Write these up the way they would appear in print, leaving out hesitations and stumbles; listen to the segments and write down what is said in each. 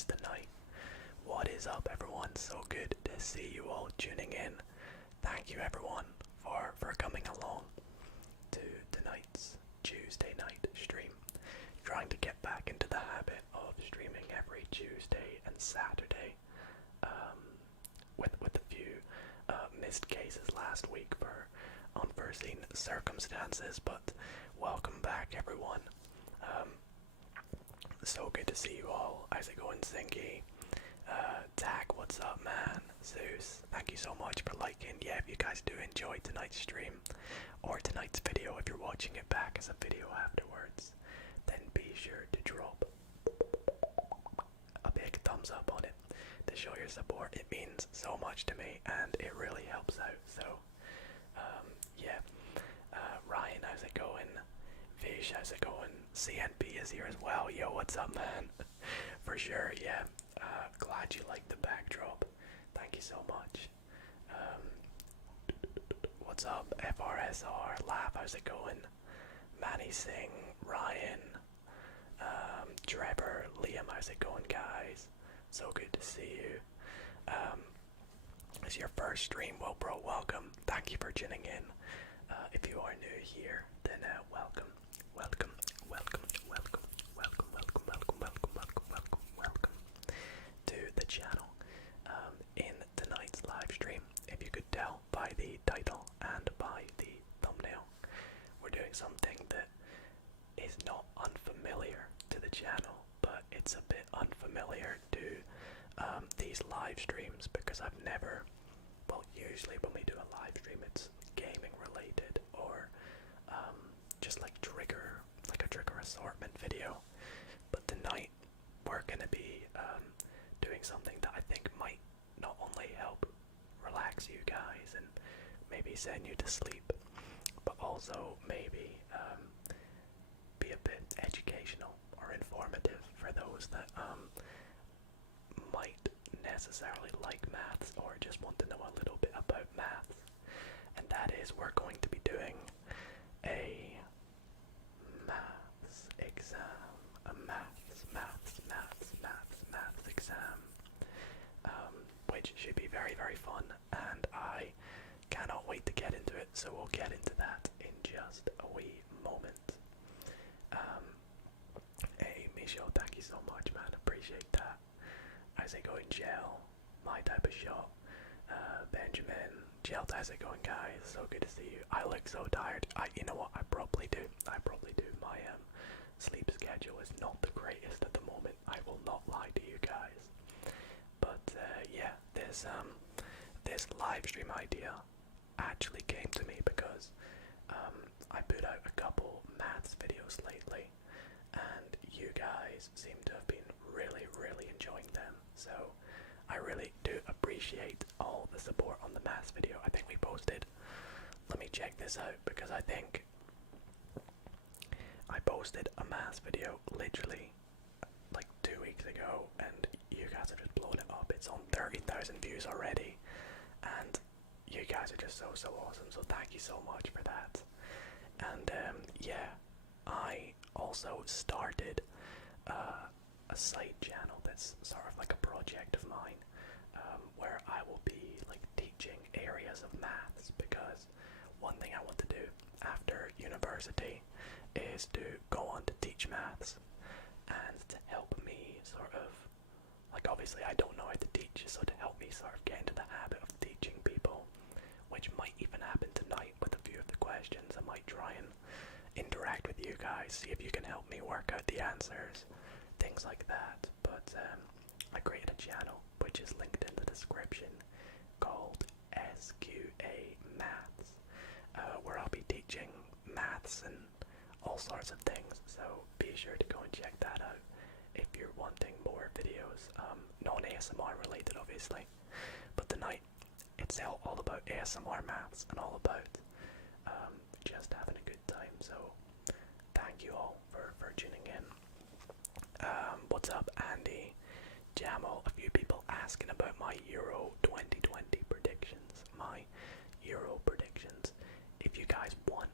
guys tonight. What is up, everyone? So good to see you all tuning in. Thank you, everyone, for coming along to tonight's Tuesday night stream. Trying to get back into the habit of streaming every Tuesday and Saturday, with a few missed cases last week for unforeseen circumstances. But welcome back, everyone. So good to see you all. How's it going, Zingy? Tack, what's up, man? Zeus, thank you so much for liking. Yeah, if you guys do enjoy tonight's stream, or tonight's video, if you're watching it back as a video afterwards, then be sure to drop a big thumbs up on it to show your support. It means so much to me, and it really helps out. So, yeah. Ryan, how's it going? Fish, how's it going? CNP is here as well. Yo, what's up, man? For sure, yeah. Glad you like the backdrop. Thank you so much. What's up, FRSR? Laugh, how's it going? Manny Singh, Ryan, Trevor, Liam, how's it going, guys? So good to see you. It's your first stream. Well, bro, welcome. Thank you for tuning in. If you are new here, then welcome. Welcome, welcome, welcome, welcome, welcome, welcome, welcome, welcome, welcome, welcome to the channel. In tonight's live stream, if you could tell by the title and by the thumbnail, we're doing something that is not unfamiliar to the channel, but it's a bit unfamiliar to these live streams because I've never, well, usually when we do a live stream, it's gaming related or just like a trigger assortment video. But tonight we're gonna be doing something that I think might not only help relax you guys and maybe send you to sleep, but also maybe be a bit educational or informative for those that might necessarily like maths or just want to know a little bit about maths. And that is, we're going to be doing a maths exam, a maths exam, which should be very, very fun, and I cannot wait to get into it, so we'll get into that in just a wee moment. Hey, Michelle, thank you so much, man, appreciate that. How's it going, Gel? My type of shot. Benjamin, Gel, how's it going, guys? So good to see you. I look so tired. You know what? I probably do. My sleep schedule is not the greatest at the moment. I will not lie to you guys. But yeah, this live stream idea actually came to me because I put out a couple maths videos lately, and you guys seem to have been really, really enjoying them. So I really do appreciate all the support on the maths video. I think we posted, let me check this out, because I think I posted a maths video literally like 2 weeks ago, and you guys are just blowing it up. It's on 30,000 views already, and you guys are just so awesome, so thank you so much for that. And yeah, I also started a side channel that's sort of like a project of mine, where I will be like teaching areas of maths, because one thing I want to do after university is to go on to teach maths, and to help me sort of, like, obviously I don't know how to teach, so to help me sort of get into the habit of teaching people, which might even happen tonight with a few of the questions. I might try and interact with you guys, see if you can help me work out the answers, things like that. But I created a channel which is linked in the description called SQA Maths, where I'll be teaching maths and all sorts of things, so be sure to go and check that out if you're wanting more videos, non-ASMR related obviously. But tonight it's all about ASMR maths and all about just having a good time, so thank you all for tuning in. What's up, Andy? Jamal, a few people asking about my Euro 2020 predictions. My Euro predictions. If you guys want,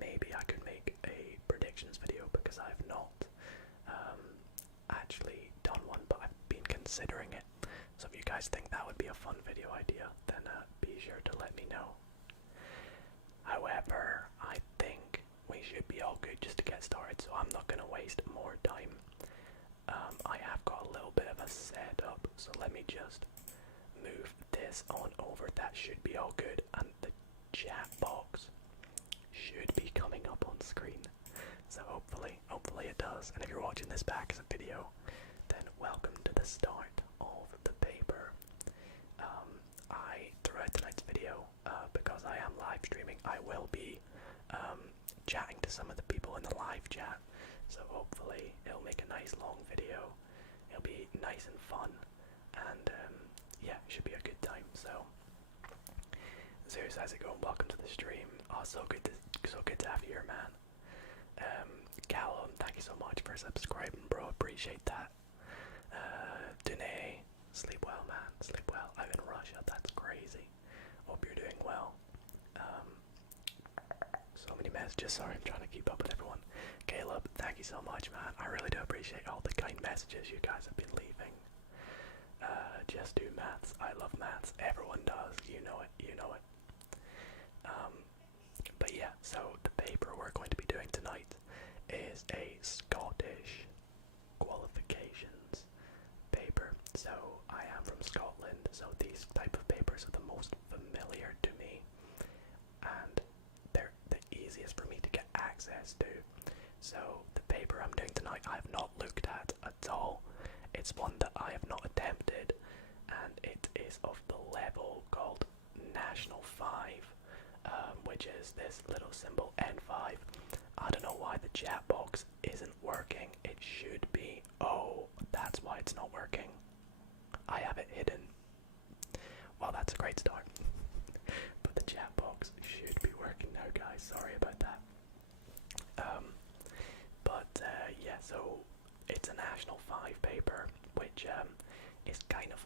maybe I could make a predictions video, because I've not actually done one, but I've considering it. So if you guys think that would be a fun video idea, then be sure to let me know. However, I think we should be all good just to get started, so I'm not going to waste more time. I have got a little bit of a setup, so let me just move this on over. That should be all good, and the chat box should be coming up on screen. So hopefully it does. And if you're watching this back as a video, then welcome to the start of the paper. Throughout tonight's video, because I am live streaming, I will be chatting to some of the people in the live chat. So hopefully it'll make a nice long video. It'll be nice and fun, and yeah, it should be a good time. So Zeus, how's it going? Welcome to the stream. Oh, so good to have you here, man. Callum, thank you so much for subscribing, bro. Appreciate that. Danae, sleep well, man. Sleep well. I'm in Russia. That's crazy. Hope you're doing well. So many messages. Sorry, I'm trying to keep up with everyone. Caleb, thank you so much, man. I really do appreciate all the kind messages you guys have been leaving. Just do maths. I love maths. Everyone does. You know it. You know it. But yeah, so the paper we're going to be doing tonight is a Scottish qualifications paper. So I am from Scotland, so these type of papers are the most familiar to me, and they're the easiest for me to get access to. So the paper I'm doing tonight I have not looked at all. It's one that I have not attempted, and it is of the level called National 5, which is this little symbol N5. I don't know why the chat box isn't working. It should be. Oh, that's why it's not working. I have it hidden. Well, that's a great start. But the chat box should be working now, guys. Sorry about that. Yeah, so it's a National 5 paper, which is kind of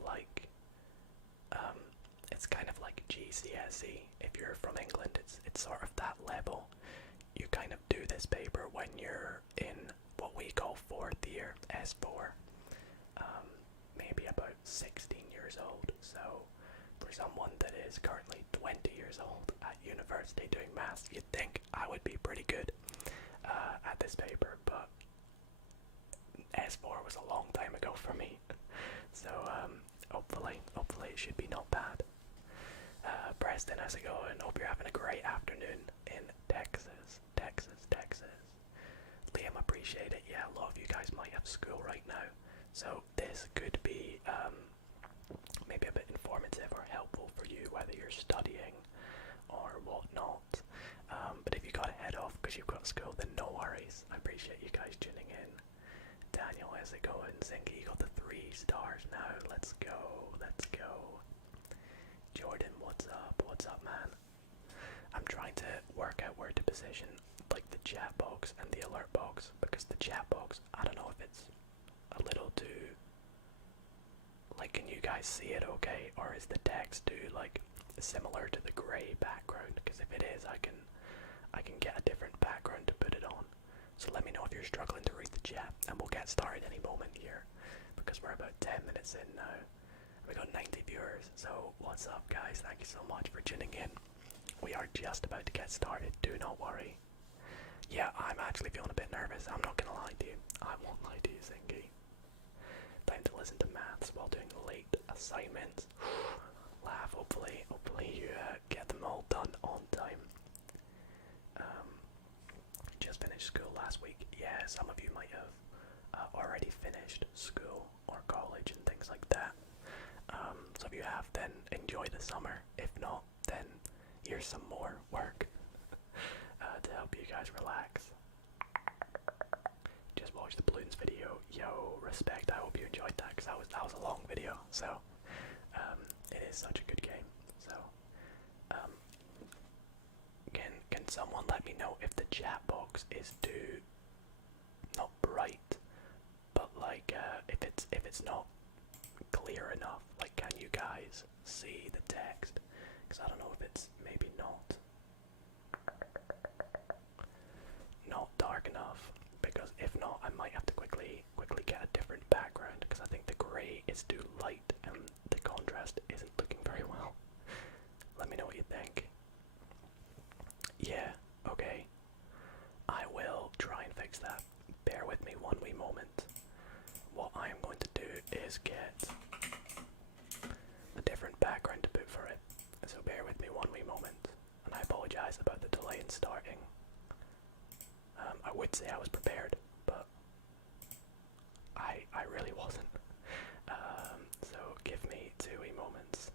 like GCSE. If you're from England, it's sort of that level. You kind of do this paper when you're in what we call 4th year, S4, maybe about 16 years old. So for someone that is currently 20 years old at university doing maths, you'd think I would be pretty good at this paper, but S4 was a long time ago for me. So hopefully it should be not bad. Preston, how's it going? Hope you're having a great afternoon in Texas. Liam, appreciate it. Yeah, a lot of you guys might have school right now, so this could be maybe a bit informative or helpful for you, whether you're studying or whatnot. But if you gotta head off because you've got school, then no worries. I appreciate you guys tuning in. Daniel, how's it going? Zinky, you got the 3 stars now. Let's go. Jordan, what's up, man? I'm trying to work out where to position like the chat box and the alert box, because the chat box, I don't know if it's a little too, like, can you guys see it okay, or is the text too like similar to the grey background? Because if it is, I can get a different background to put it on. So let me know if you're struggling to read the chat, and we'll get started any moment here, because we're about 10 minutes in now. We got 90 viewers, so what's up, guys? Thank you so much for tuning in. We are just about to get started, do not worry. Yeah, I'm actually feeling a bit nervous, I'm not gonna lie to you. I won't lie to you, Zingy. Time to listen to maths while doing late assignments. Laugh, hopefully you get them all done on time. Just finished school last week. Yeah, some of you might have already finished school or college and things like that. So if you have, then enjoy the summer. If not, then here's some more work to help you guys relax. Just watch the balloons video. Yo, respect. I hope you enjoyed that, because that was a long video. So it is such a good game. So can someone let me know if the chat box is too not bright, but like if it's not clear enough? Like, can you guys see the text? Because I don't know if it's maybe not dark enough, because if not, I might have to quickly get a different background, because I think the grey is it's too light and the contrast isn't looking very well. Let me know what you think. Yeah, okay. I will try and fix that. Bear with me one wee moment. What I am going to do is get a different background to put for it. So bear with me one wee moment. And I apologise about the delay in starting. I would say I was prepared, but I really wasn't. So give me 2 wee moments.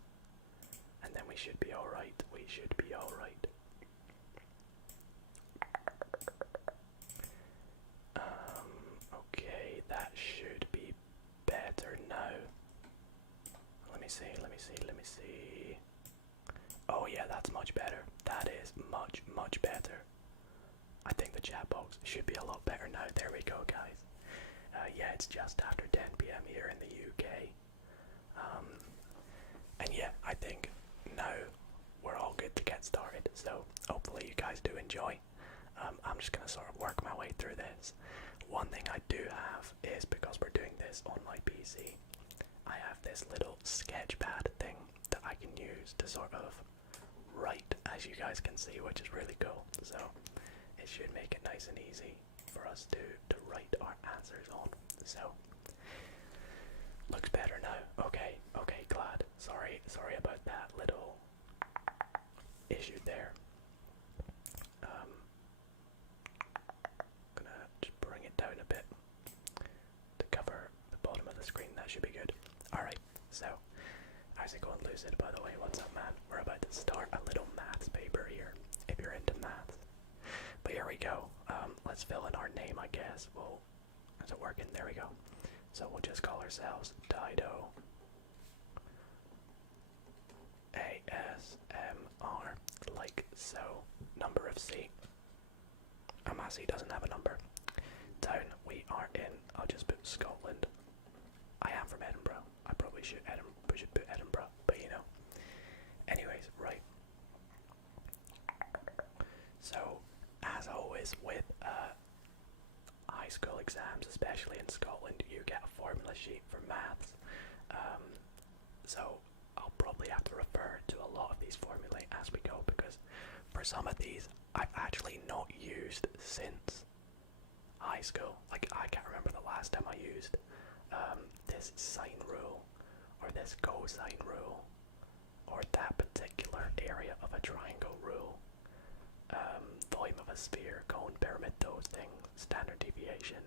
And then we should be alright. We should be alright. Okay, that should be better now. Let me see. Oh yeah, that's much better. That is much better. I think the chat box should be a lot better now. There we go, guys. Yeah, it's just after 10 PM here in the UK. And yeah, I think now we're all good to get started. So hopefully you guys do enjoy. I'm just going to sort of work my way through this. One thing I do have is, because we're doing this on my PC, I have this little sketchpad thing that I can use to sort of write, as you guys can see, which is really cool. So it should make it nice and easy for us to write our answers on. So looks better now. Okay, glad. Sorry about that little issue there. Gonna just bring it down a bit to cover the bottom of the screen. That should be good. Alright, so how's it going, Lucid, by the way? What's up, man? We're about to start a little maths paper here, if you're into maths. But here we go. Let's fill in our name, I guess. Well, is it working? There we go. So we'll just call ourselves Dido ASMR, like so. Number of C. Amassey doesn't have a number. Town we are in, I'll just put Scotland. I am from Edinburgh. I probably should put Edinburgh, but you know. Anyways, right. So, as always with high school exams, especially in Scotland, you get a formula sheet for maths. So I'll probably have to refer to a lot of these formulae as we go, because for some of these I've actually not used since high school. Like, I can't remember the last time I used this sine rule, or this cosine rule, or that particular area of a triangle rule. Volume of a sphere, cone, pyramid, those things, standard deviation,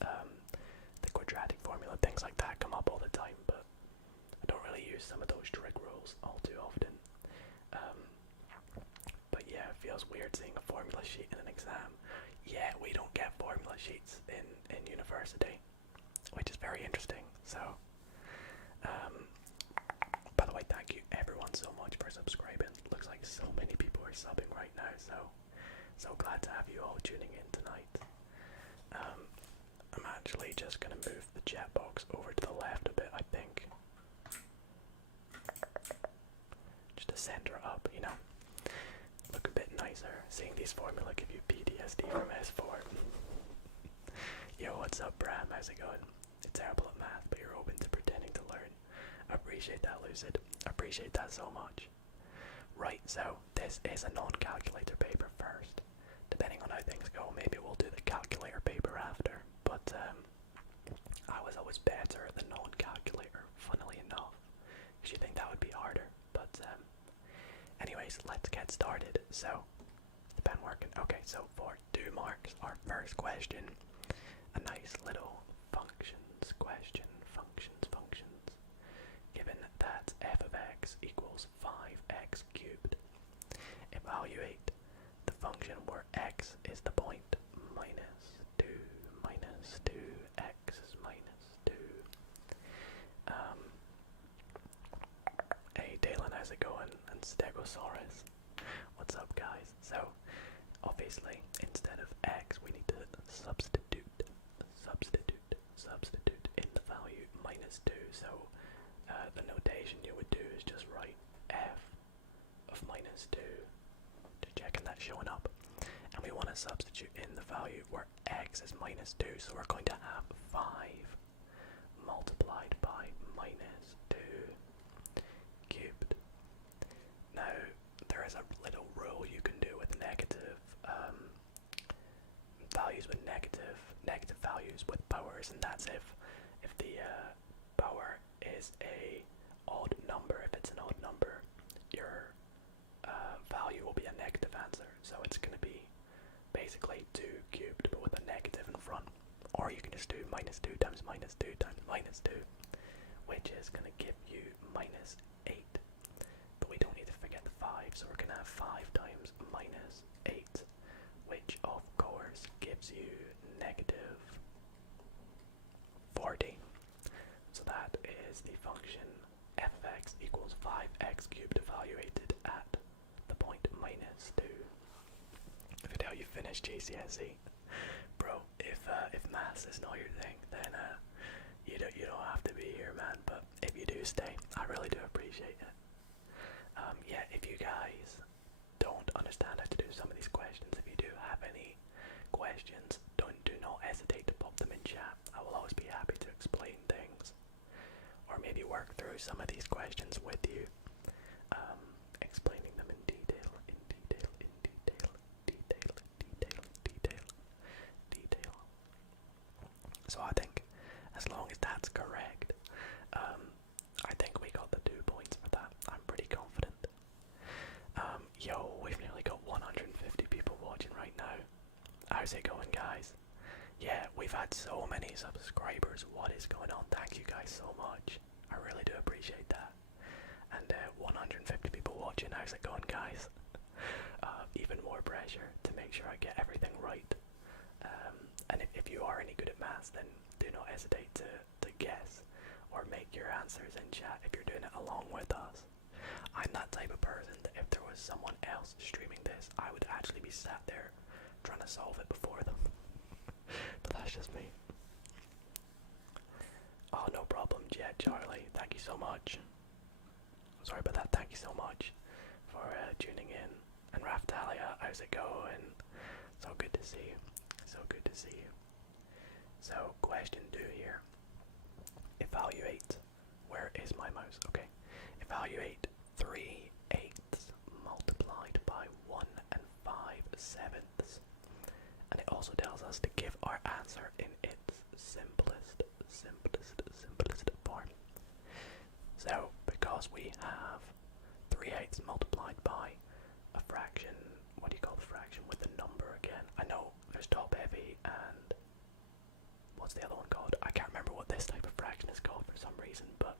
the quadratic formula, things like that come up all the time, but I don't really use some of those trig rules all too often. But yeah, it feels weird seeing a formula sheet in an exam. Yeah, we don't get formula sheets in university, which is very interesting. So, by the way, thank you everyone so much for subscribing. Looks like so many people are subbing right now, so glad to have you all tuning in tonight. I'm actually just going to move the chat box over to the left a bit, I think. Just to center up, you know. Look a bit nicer. Seeing these formula give you PTSD from S4. Yo, what's up, Bram? How's it going? You're terrible at math, but you're open to pretending to learn. I appreciate that, Lucid. I appreciate that so much. Right, so this is a non-calculator paper first. Depending on how things go, maybe we'll do the calculator paper after. But I was always better at the non-calculator, funnily enough, because you think that would be harder. But anyways, let's get started. So, is the pen working? Okay, so for 2 marks, our first question, a nice little functions question. Functions. Given that f of x equals 5x cubed, evaluate the function where x is the point minus 2 x minus 2. Hey Dalen, how's it going? And Stegosaurus, what's up, guys? So obviously instead of x we need to substitute in the value minus 2. So the notation you would do is just write f of minus 2 to checking that's showing up, and we want to substitute in the value where x is minus 2, so we're going to have 5 multiplied by minus powers, and that's if the power is a odd number. If it's an odd number, your value will be a negative answer. So it's going to be basically 2 cubed, but with a negative in front. Or you can just do -2 times -2 times -2, which is going to give you -8. But we don't need to forget the 5, so we're going to have 5 times -8, which of course gives you -40. So that is the function f of x equals 5x cubed evaluated at the point -2. If it's how you finish GCSE, bro. If maths is not your thing, then you don't have to be here, man. But if you do stay, I really do appreciate it. Yeah, if you guys don't understand how to do some of these questions, if you do have any questions, do not hesitate to pop them in chat. I will always be happy to explain things, or maybe work through some of these questions with you, explaining them in detail. So I think, as long as that's correct, I think we got the 2 points for that. I'm pretty confident. Yo, we've nearly got 150 people watching right now. How's it going, guys? Yeah, we've had so many subscribers. What is going on? Thank you guys so much. I really do appreciate that. And 150 people watching. How's it going, guys? Even more pressure to make sure I get everything right. And if you are any good at maths, then do not hesitate to guess or make your answers in chat if you're doing it along with us. I'm that type of person that if there was someone else streaming this, I would actually be sat there trying to solve it before them. But that's just me. Oh, no problem, Jet Charlie. Thank you so much. Sorry about that. Thank you so much for tuning in. And Raftalia, how's it going? So good to see you. So good to see you. So, question 2 here. Evaluate. Where is my mouse? Okay. Evaluate 3/8 multiplied by 1 5/7. And it also tells us to give our answer in its simplest form. So, because we have 3/8 multiplied by a fraction, what do you call the fraction with the number again? I know there's top heavy and what's the other one called? I can't remember what this type of fraction is called for some reason, but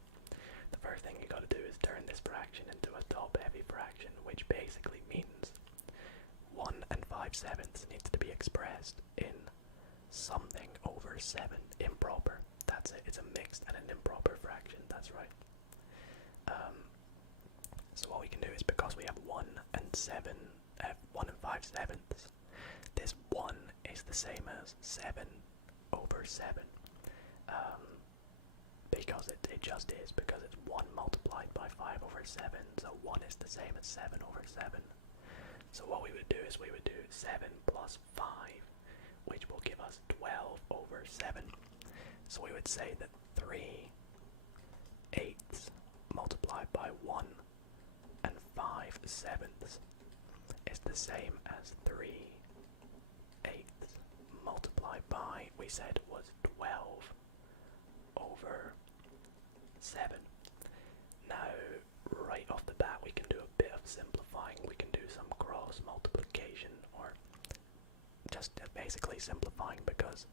the first thing you gotta do is turn this fraction into a top heavy fraction, which basically means 1 5/7 needs to be expressed in something over 7, improper. That's it. It's a mixed and an improper fraction. That's right. So what we can do is, because we have 1 5/7, this 1 is the same as 7 over 7. Because it just is, because it's 1 multiplied by 5 over 7, so 1 is the same as 7 over 7. So what we would do is we would do 7 plus 5, which will give us 12 over 7. So we would say that 3/8 multiplied by 1 5/7 is the same as 3/8 multiplied by, we said, was 12 over 7. Now, right off the bat, we can do a bit of simplifying. We can do some cross multiplication, or just basically simplifying, because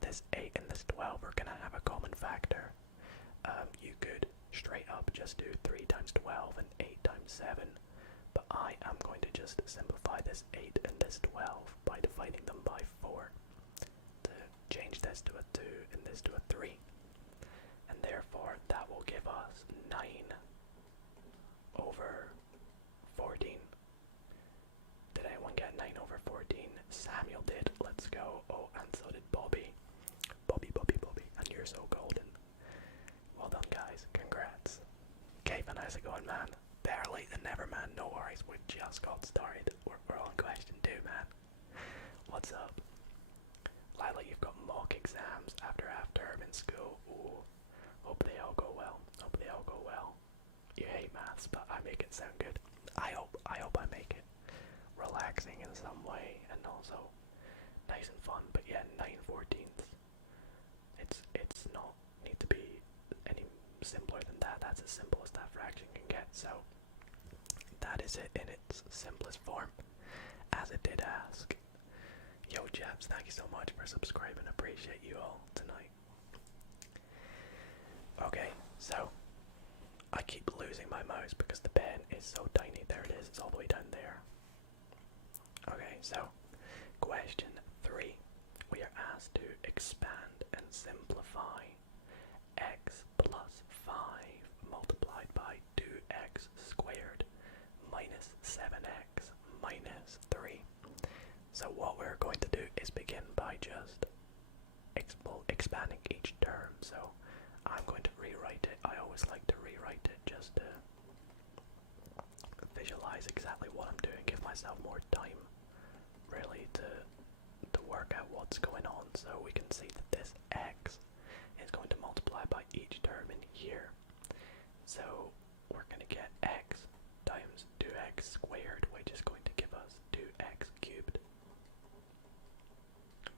this 8 and this 12 are going to have a common factor. You could straight up just do 3 times 12 and 8 times 7, but I am going to just simplify this 8 and this 12 by dividing them by 4 to change this to a 2 and this to a 3, and therefore that will give us 9 over 14. Did anyone get 9 over 14? Samuel did. Let's go. Oh, and so did Bobby. Bobby. And you're so golden. Well done, guys. Congrats. Kevin, how's it going, man? Better late than never, man. No worries. We just got started. We're on question 2, man. What's up? Lila, you've got mock exams after half-term in school. Ooh. Hope they all go well. You hate maths, but I make it sound good. I hope I make it relaxing in some way, and also nice and fun. But yeah, 9/14. So that is it in its simplest form, as it did ask. Yo chaps, thank you so much for subscribing, appreciate you all tonight. Okay, so I keep losing my mouse because the pen is so tiny. There it is, it's all the way down there. Okay, so question 3. We are asked to expand and simplify x plus 5 multiplied by 2x squared minus 7x minus 3. So what we're going to do is begin by just expanding each term. So I'm going to rewrite it. I always like to rewrite it just to visualize exactly what I'm doing, give myself more time really to work out what's going on. So we can see that this x is going to multiply by each term in here. So we're going to get x times 2x squared, which is going to give us 2x cubed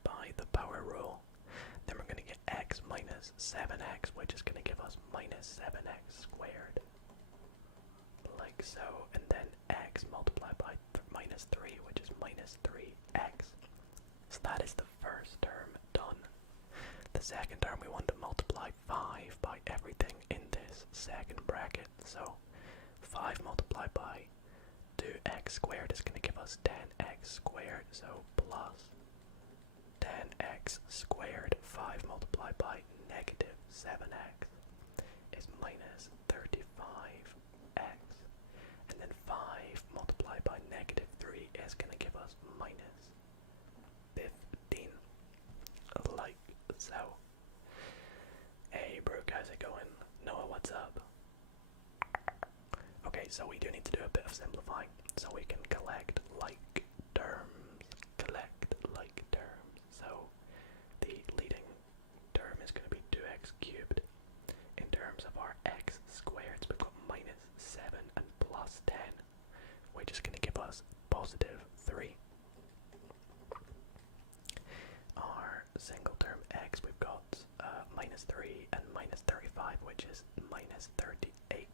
by the power rule. Then we're going to get x minus 7x, which is going to give us minus 7x squared, like so. And then x multiplied by minus 3, which is minus 3x. So that is the first term done. The second term, we want to multiply 5 by everything in this second bracket. So 5 multiplied by 2x squared is going to give us 10x squared. So plus 10x squared. 5 multiplied by negative 7x is minus 35x. And then 5 multiplied by negative 3 is going to give us minus 15. Like so. Hey Brooke, how's it going? Noah, what's up? Okay, so we do need to do a bit of simplifying. So we can collect like terms. So the leading term is going to be 2x cubed. In terms of our x squareds, we've got minus 7 and plus 10, which is going to give us positive 3. Our single term x, we've got minus 3 and minus 35, which is minus 38x.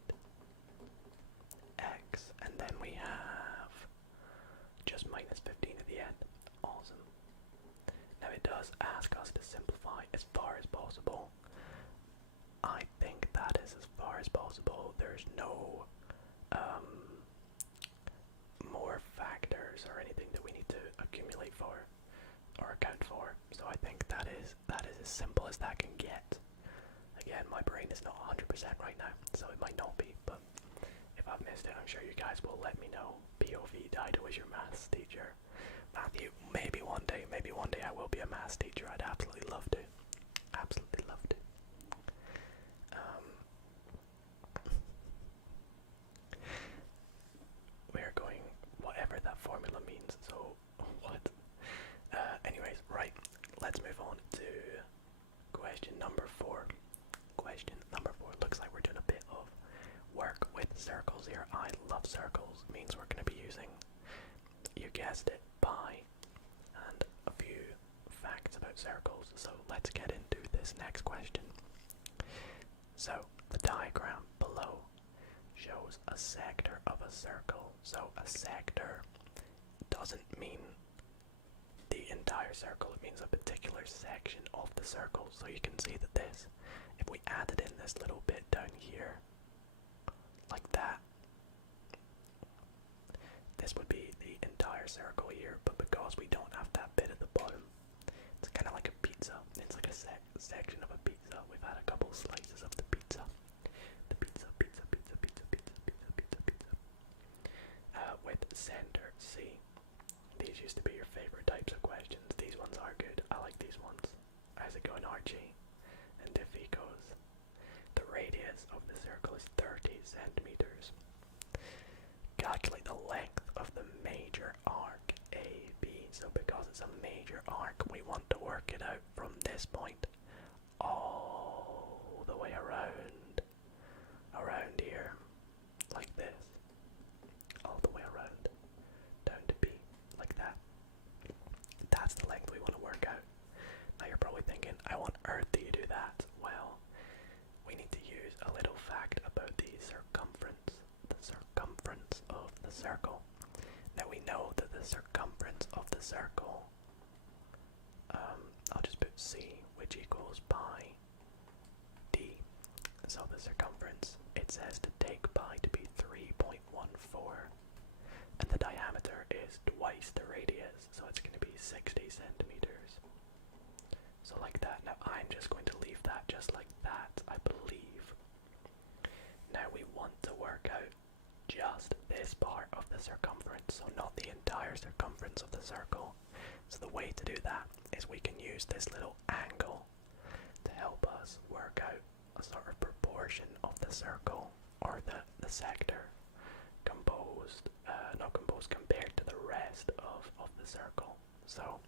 And then we have just minus 15 at the end. Awesome. Now it does ask us to simplify as far as possible. I think that is as far as possible. There's no more factors or anything that we need to accumulate for or account for. So I think that is as simple as that can get. Again, my brain is not 100% right now, so it might not be, but if I've missed it, I'm sure you guys will let me know. POV, Dido is your maths teacher. Matthew, maybe one day I will be a maths teacher. I'd absolutely love to. Absolutely love to. We're going, whatever that formula means, so what? Anyways, right, let's move on to question number 4. Question number 4, looks like we're doing a bit of work with circles here. I love circles, means we're going to be using, you guessed it, pi, and a few facts about circles. So let's get into this next question. So the diagram below shows a sector of a circle. So a sector doesn't mean the entire circle, it means a particular section of the circle. So you can see that this, if we added in this little bit down here, like that, this would be the entire circle here, but because we don't have that bit at the bottom, it's kind of like a pizza. It's like a section of a pizza. We've had a couple slices of the pizza. The pizza. With center C. These used to be your favorite types of questions. These ones are good. I like these ones. How's it going, Archie? And Diffie goes, the radius of the circle is 30 centimeters. Calculate the length of the major arc AB. So because it's a major arc, we want to work it out from this point all the way around here, like this, all the way around, down to B, like that. That's the length we want to work out. Now you're probably thinking, how on earth do you do that? Well, we need to use a little fact about the circumference. The circle. Now we know that the circumference of the circle, I'll just put C, which equals pi d. So the circumference, it says to take pi to be 3.14, and the diameter is twice the radius, so it's going to be 60 centimeters. So like that. Now I'm just going to leave that just like that, I believe. Now we want to work out just this part of the circumference, so not the entire circumference of the circle. So the way to do that is we can use this little angle to help us work out a sort of proportion of the circle, or the sector composed, not composed, compared to the rest of the circle. So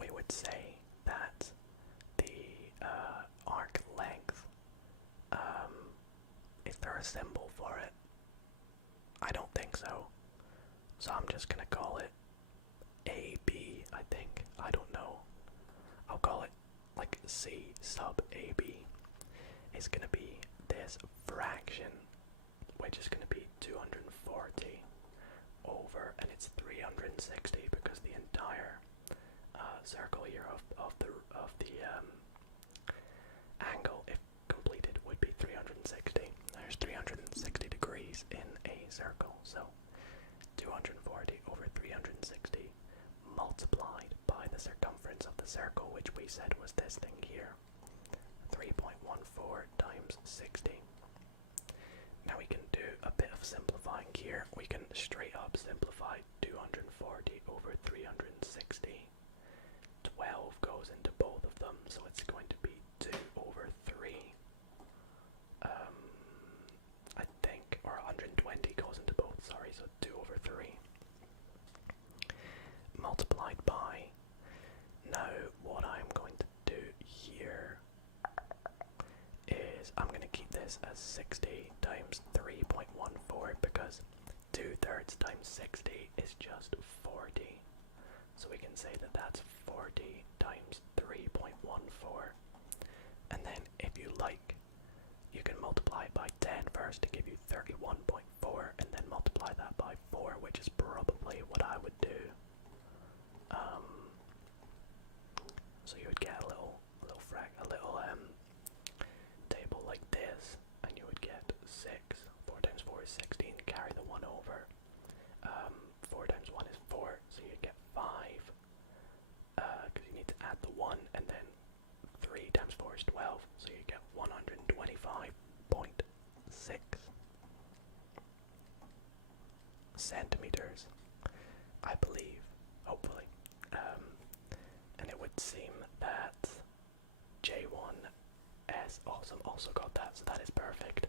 we would say that the arc length, is there a symbol for it? I don't think so. So I'm just gonna call it AB, I think. I don't know. I'll call it like C sub AB. Is gonna be this fraction, which is gonna be 240 over, and it's 360 because the entire circle here of the angle, if completed, would be 360. There's 360 degrees in a circle, so 240 over 360 multiplied by the circumference of the circle, which we said was this thing here, 3.14 times 60. Now we can do a bit of simplifying here. We can straight up simplify 240 over 360. 12 goes into both of them, so it's going to be 2 over 3. I think, or 120 goes into both, sorry, so 2 over 3. Multiplied by, now what I'm going to do here is I'm going to keep this as 60 times 3.14 because 2/3 times 60 is just 40. So we can say that that's 40 times 3.14. And then if you like, you can multiply it by 10 first to give you 31.4, and then multiply that by 4, which is probably what I would do. So you would get a little table like this, and you would get 6. 4 times 4 is 16. Carry the 1 over. 4 times 1 is 4, so you get 5. Because you need to add the 1, and then 3 times 4 is 12, so you get 125.6 centimeters, I believe, hopefully. And it would seem that J1S awesome also got that, so that is perfect.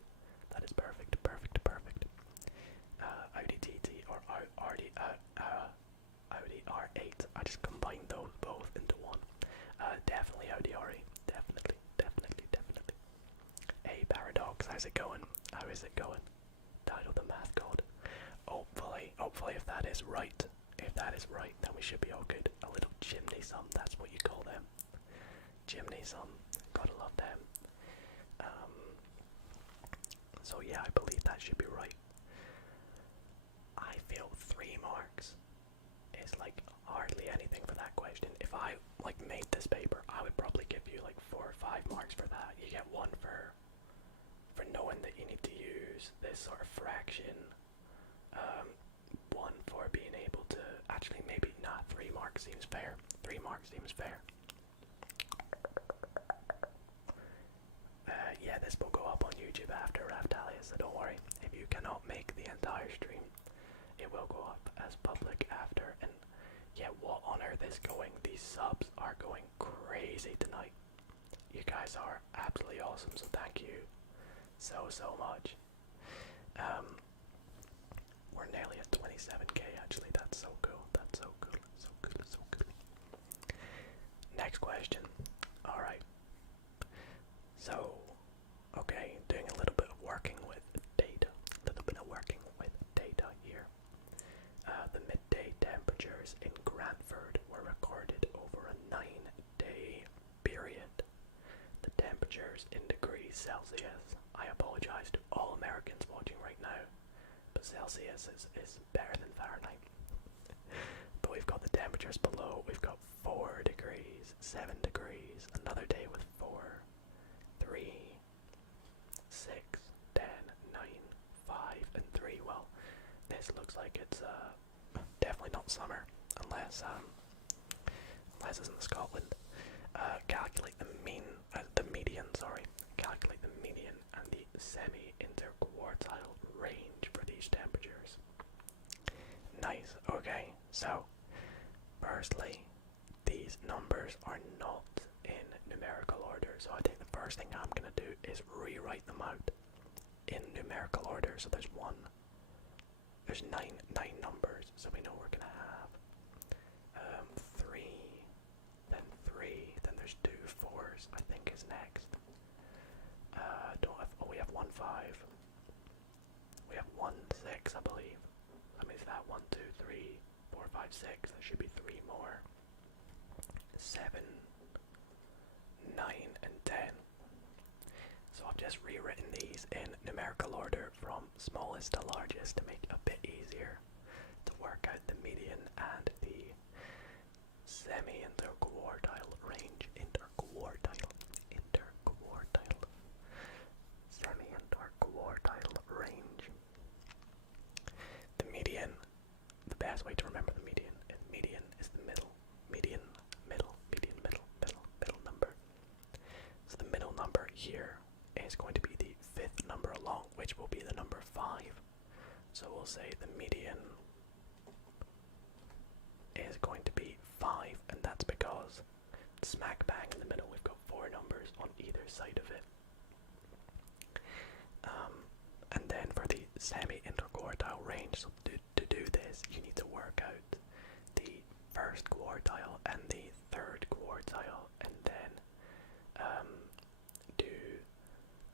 That is perfect, perfect, perfect. Audi TT or Audi R8. I just combined those both into one. Definitely Audi R8. Definitely, definitely, definitely. Hey Paradox, how's it going? How is it going? Dido the math god. Hopefully if that is right, then we should be all good. A little chimney sum, that's what you call them. Chimney sum, gotta love them. So yeah, I believe that should be right. I feel 3 marks is like hardly anything for that question. If I like made this paper, I would probably give you like 4 or 5 marks for that. You get 1 for knowing that you need to use this sort of fraction. 1 for being able to, actually maybe not, 3 marks seems fair. 3 marks seems fair. Yeah, this will go up on YouTube after Raftalia, so don't worry. If you cannot make the entire stream, it will go up as public after. And yeah, what on earth is going? These subs are going crazy tonight. You guys are absolutely awesome, so thank you so much. We're nearly at 27k actually. That's so cool. That's so cool. So cool. So cool. Next question. All right. So, okay, doing a little bit of working with data. Here. The midday temperatures in Grantford were recorded over a 9-day period. The temperatures in degrees Celsius. I apologize to all Americans watching right now, but Celsius is better than Fahrenheit. But we've got the temperatures below. We've got 4 degrees, 7 degrees, another day with 4, 3, 6, 10, 9, 5, and 3. Well, this looks like it's definitely not summer, unless it's in Scotland. Calculate the median, calculate the median and the semi-interquartile range for these temperatures. Nice, okay, so firstly, these numbers are not in numerical order, so I think the first thing I'm going to do is rewrite them out in numerical order. So there's nine numbers, so we know we're going to have 3, then there's 2 4s, I think is next. We have 1 5. We have 1 6, I believe. That means that 1 2 3 4 5 6. There should be 3 more. 7, 9, and 10. So I've just rewritten these in numerical order from smallest to largest to make it a bit easier to work out the median and the semi-interquartile range. Semi-interquartile range. The median, the best way to remember the median is the middle. Median number. So the middle number here is going to be the 5th number along, which will be the number 5. So we'll say the median is going to be 5, and that's because smack bang in the middle we've got 4 numbers on either side of it. And then for the semi-interquartile range, so to do this, you need to work out the 1st quartile and the 3rd quartile, and then do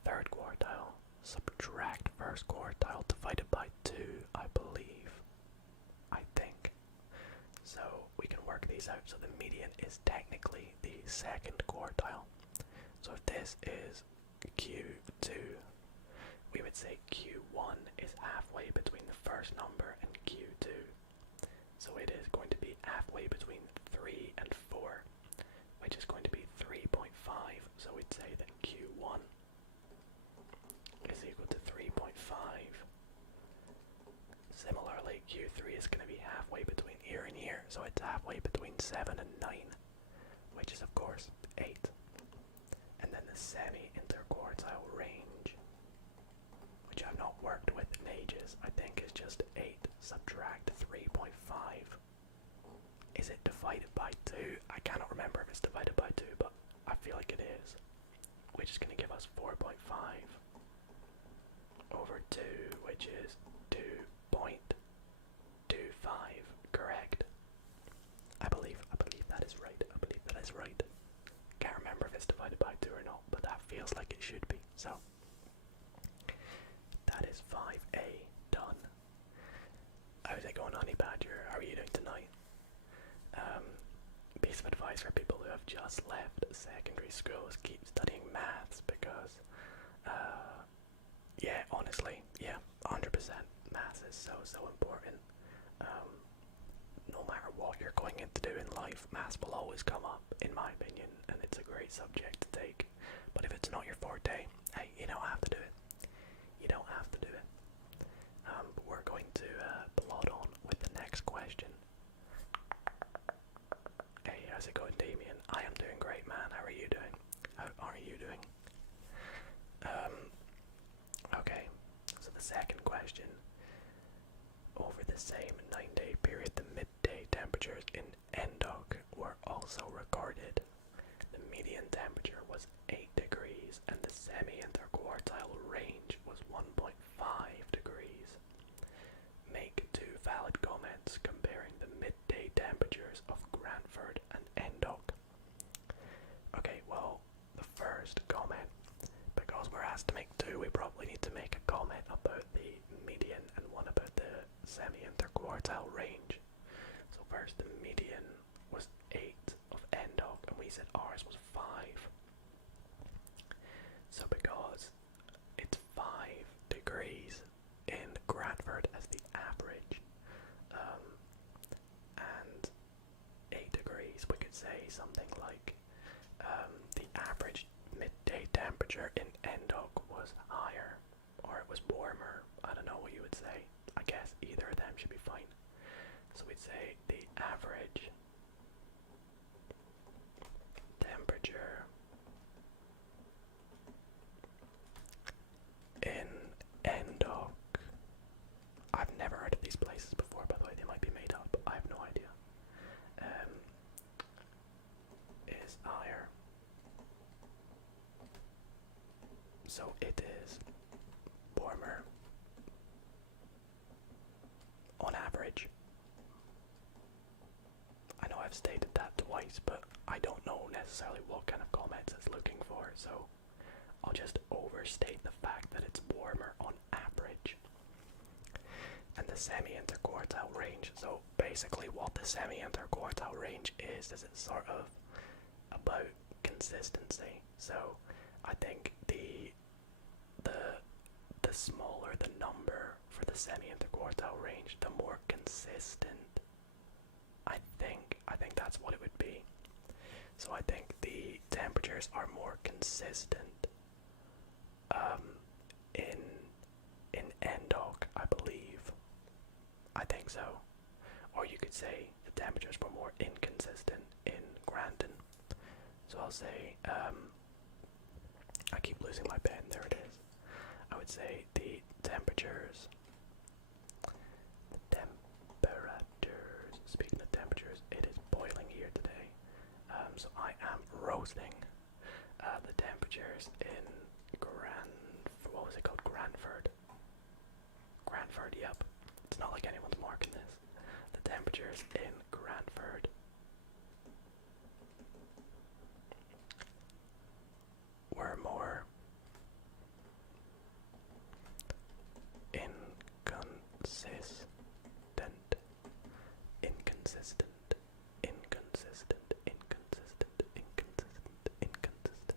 3rd quartile, subtract 1st quartile divided by 2, I think. So we can work these out. So the median is technically the 2nd quartile. So if this is Q2, we would say Q1 is halfway between the 1st number and Q2. So it is going to be halfway between 3 and 4, which is going to be 3.5. So we'd say that Q1 is equal to 3.5. Similarly, Q3 is going to be halfway between here and here, so it's halfway between 7 and 9, which is of course 8. And then the semi-interquartile range, which I've not worked with in ages, I think is just 8 subtract 3.5. Is it divided by 2? I cannot remember if it's divided by 2, but I feel like it is, which is going to give us 4.5 over 2, which is 2.25, correct? I believe that is right. Can't remember if it's divided by 2 or not, but that feels like it should be. So that is 5A done. How's it going, Honey Badger? How are you doing tonight? Piece of advice for people who have just left secondary school is keep studying maths, because yeah, honestly, 100%. Maths is so important. No matter what you're going into do in life, maths will always come up, in my opinion, and it's a great subject to take. But if it's not your forte, hey, you don't have to do it. But we're going to plod on with the next question. Hey, how's it going, Damien? I am doing great, man. How are you doing? Okay, so the second question. Over the same 9-day period, the midday temperatures in Endog were also recorded. The median temperature was 8 degrees and the semi-interquartile range was 1.5 degrees. Make 2 valid comments comparing the midday temperatures of Grantford and Endog. Okay, well, the first comment, because we're asked to make 2, we probably need to make a comment about the median and one about the semi-interquartile range. So first, the median was 8 of Endog, and we said ours was 5. So because it's 5 degrees in Grantford as something like the average midday temperature in Endog was higher, or it was warmer. I don't know what you would say. I guess either of them should be fine. So we'd say the average temperature in Endog. I've never heard of these places before, by the way. They might be made up. I have no idea. Is higher. So it is warmer on average. I know I've stated that twice, but I don't know necessarily what kind of comments it's looking for, so I'll just overstate the fact that it's warmer on average. And the semi-interquartile range, so basically what the semi-interquartile range is it's sort of about consistency. So I think the smaller the number for the semi-interquartile range, the more consistent. I think that's what it would be. So I think the temperatures are more consistent in Endog, I believe. I think so. Or you could say the temperatures were more inconsistent in Grandin. So I'll say, I keep losing my pen, there it is. I would say the temperatures, speaking of temperatures, it is boiling here today. So I am roasting the temperatures in what was it called? Grandford, yep. It's not like anyone's marking this. The temperatures in Grandford were more inconsistent.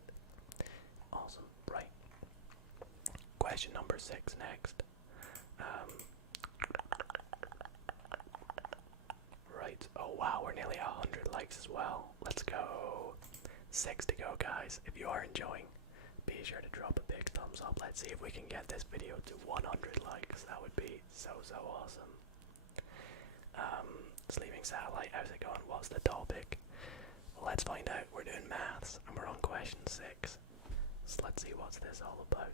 Awesome, right. Question number 6 next. Right, oh wow, we're nearly 100 likes as well. Let's go. 6 to go, guys. If you are enjoying, be sure to drop a big thumbs up. Let's see if we can get this video to 100 likes. That would be so awesome. Sleeping Satellite, how's it going? What's the topic? Well, let's find out. We're doing maths, and we're on question 6. So let's see what's this all about.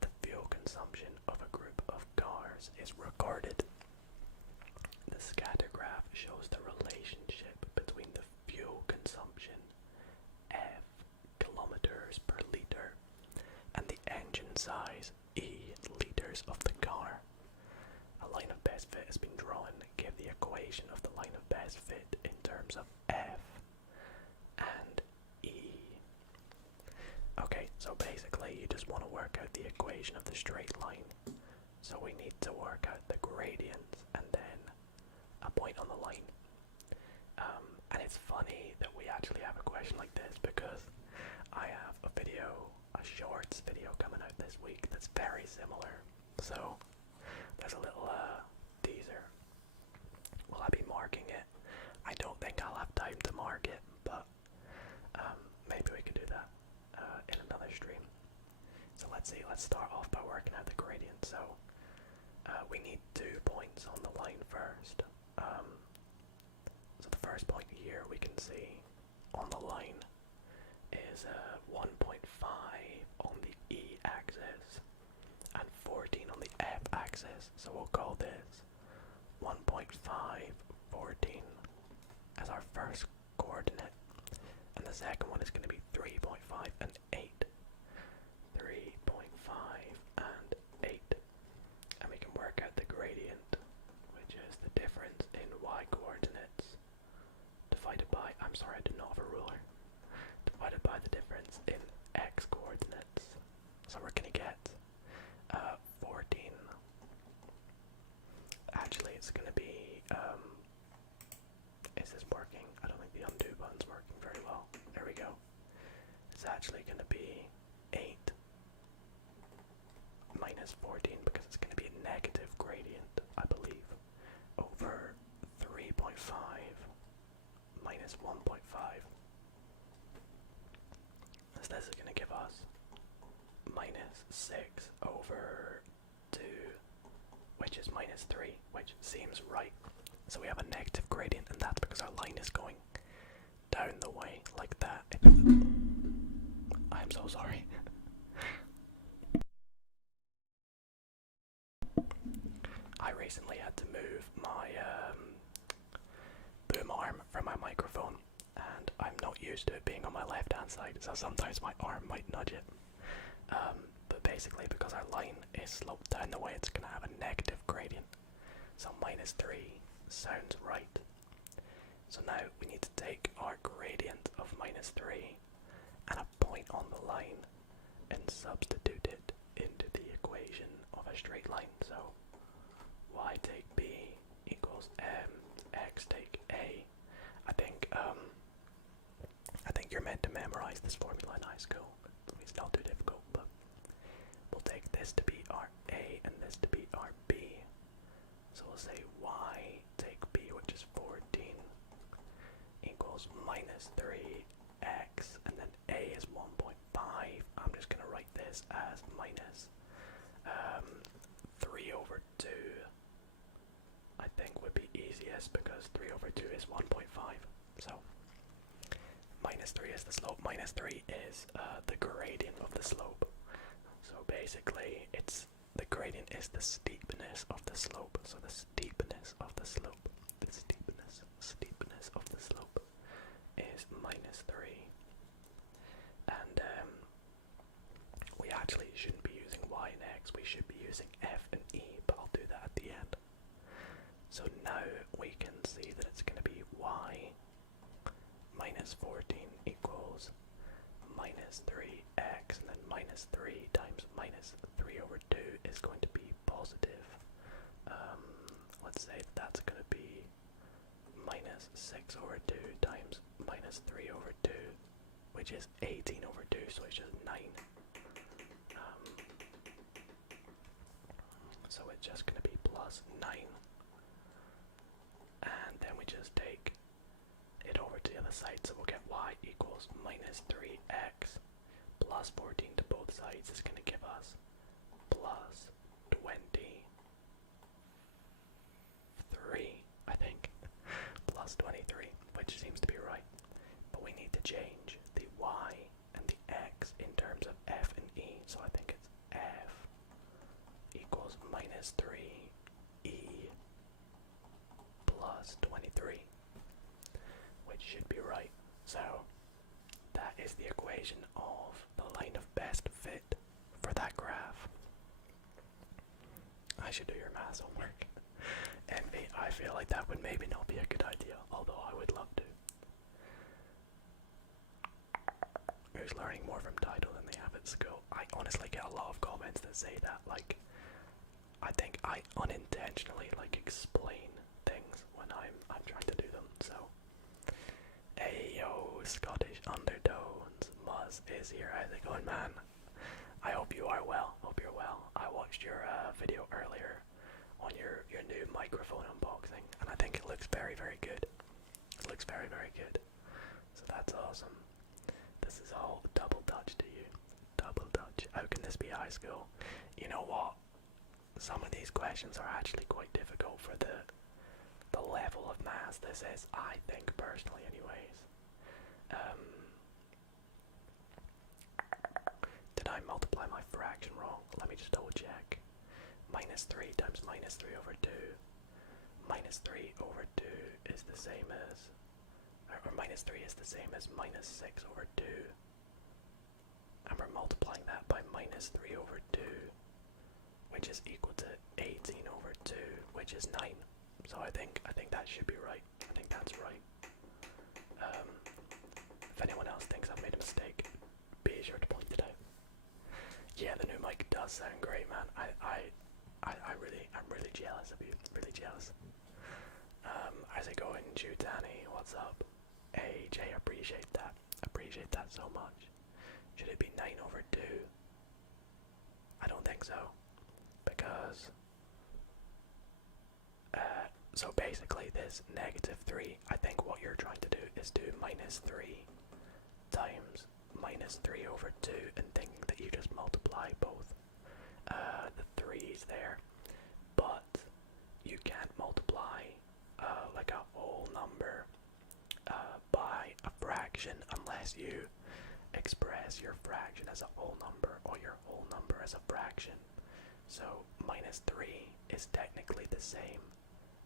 The fuel consumption of a group of cars is recorded. The scatter graph shows the relationship between the fuel consumption, F kilometers per liter, and the engine size, E liters of the car. A line of best fit has been drawn. Give the equation of the line of best fit in terms of F and E. Okay, so basically you just want to work out the equation of the straight line. So we need to work out the gradients and then a point on the line. And it's funny that we actually have a question like this because I have a shorts video coming out this week that's very similar. So there's a little teaser. Will I be marking it? I don't think I'll have time to mark it, but maybe we could do that in another stream. So let's see, let's start off by working out the gradient. So we need 2 points on the line first. So the first point here we can see on the line is 1.5 on the E axis and 14 on the F axis. So we'll call this 1.5, 14 as our first coordinate. And the second one is going to be 3.5 and 8. 3.5 and 8. And we can work out the gradient, which is the difference in y coordinates divided by, I'm sorry, I do not have a ruler, divided by the difference in x coordinates. So we're going to get 14. Actually, it's going to be, is this working? I don't think the undo button's working very well. There we go. It's actually going to be 8 minus 14 because it's going to be a negative gradient, I believe, over 3.5 minus 1.5. So this is going to give us minus 6 over 2, which is minus 3, which seems right. So we have a negative gradient, and that's because our line is going down the way like that. I'm so sorry. I recently had to move my boom arm from my microphone, and I'm not used to it being on my left hand side, so sometimes my arm might nudge it. But basically, because our line is sloped down the way, it's going to have a negative gradient. So minus 3 sounds right. So now we need to take our gradient of minus 3 and a point on the line and substitute it into the equation of a straight line. So y take b equals x take a. I think you're meant to memorize this formula in high school. It's not too difficult, but we'll take this to be our a and this to be our b. So we'll say y take b, which is 14, equals minus 3x, and then a is 1.5. I'm just going to write this as minus 3 over 2. I think would be easiest because 3 over 2 is 1.5. So minus 3 is the slope. Minus 3 is the gradient of the slope. So basically, the gradient is the steepness of the slope. So the steepness of the slope, steepness of the slope is minus 3. And we actually shouldn't be using y and x. We should be using f and e, but I'll do that at the end. So now we can see that it's going to be y minus 14 equals minus 3x, and then minus 3 times minus 3 over 2 is going to be positive. Let's say that's going to be minus 6 over 2 times minus 3 over 2, which is 18 over 2, so it's just 9. So it's just going to be plus 9. And then we just take it over to the other side, so we'll get y equals minus 3x plus 14 to both sides is going to give us plus 23, I think. Plus 23, which seems to be right. But we need to change the y and the x in terms of f and e, so I think it's f equals minus 3e plus 23, which should be right. So that is the equation of the line of best fit for that graph. I should do your maths homework. Envy, I feel like that would maybe not be a good idea, although I would love to. Who's learning more from Dido than they have at school? I honestly get a lot of comments that say that. Like, I think I unintentionally explain things when I'm trying to do them. So, hey yo, Scottish undertones, Muzz is here. How's it going, man? I hope you are well. Hope you're well. I watched your video earlier on your new microphone unboxing, and I think it looks very, very good. It looks very, very good. So that's awesome. This is all double Dutch to you. Double Dutch. How can this be high school? You know what? Some of these questions are actually quite difficult for the level of maths this is, I think, personally anyways. Did I multiply my fraction wrong? Let me just double check. Minus 3 times minus 3 over 2. Minus 3 over 2 is the same as, or minus 3 is the same as minus 6 over 2. And we're multiplying that by minus 3 over 2, which is equal to 18 over 2, which is 9. So I think that should be right. I think that's right. If anyone else thinks I've made a mistake, be sure to point it out. Yeah, the new mic does sound great, man. I'm really jealous of you. Really jealous. How's it going, Jutani? What's up? Hey, Jay, appreciate that. Appreciate that so much. Should it be 9 over 2? I don't think so. Because so basically this negative 3, I think what you're trying to do just do -3 times -3/2 and thinking that you just multiply both the 3's there, but you can't multiply like a whole number by a fraction unless you express your fraction as a whole number or your whole number as a fraction. So -3 is technically the same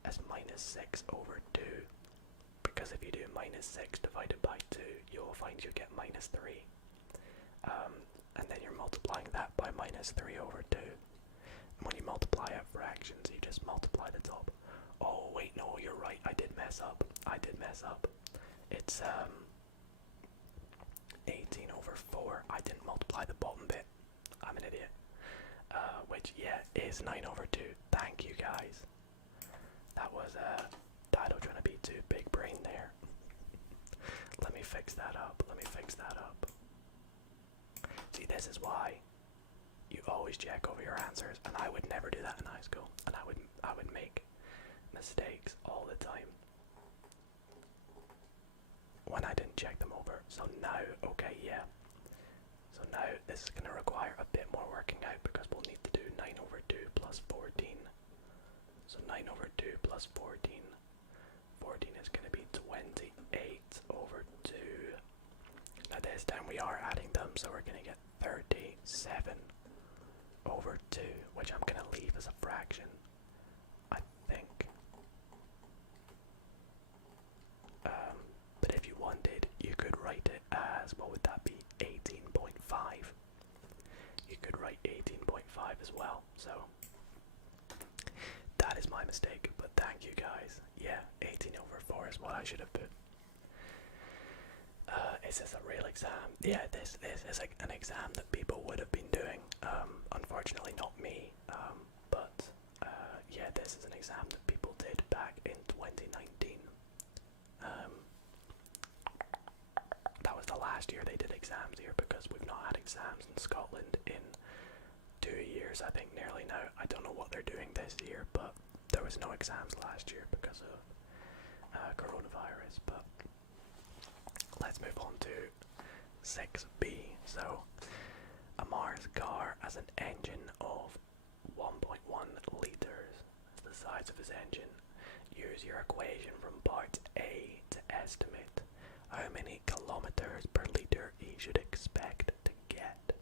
as -6/2, because if you do -6 divided by 2, you will find you get -3. And then you're multiplying that by -3/2. And when you multiply out fractions, you just multiply the top. Oh wait, no, you're right, I did mess up. It's 18/4. I didn't multiply the bottom bit. I'm an idiot. Which, yeah, is 9/2. Thank you, guys. That was Dido trying to be too big brain there. Let me fix that up. See, this is why you always check over your answers, and I would never do that in high school, and I would make mistakes all the time when I didn't check them over. So now, okay, yeah. So now this is going to require a bit more working out, because we'll need to do 9/2 plus 14. So 9/2 plus 14. 14 is going to be 28/2. Now this time we are adding them, so we're going to get 37/2, which I'm going to leave as a fraction, I think. But if you wanted, you could write it as, what would that be, 18.5. You could write 18.5 as well, so that is my mistake, but thank you guys. Yeah, 18/4 is what I should have put. Is this a real exam? Yeah, this is like an exam that people would have been doing. Unfortunately not me, but yeah, this is an exam that people did back in 2019. That was the last year they did exams here, because we've not had exams in Scotland in 2 years, I think, nearly now. I don't know what they're doing this year, but there was no exams last year because of coronavirus. But let's move on to 6b. So, a Mars car has an engine of 1.1 litres as the size of his engine. Use your equation from part A to estimate how many kilometers per litre he should expect to get.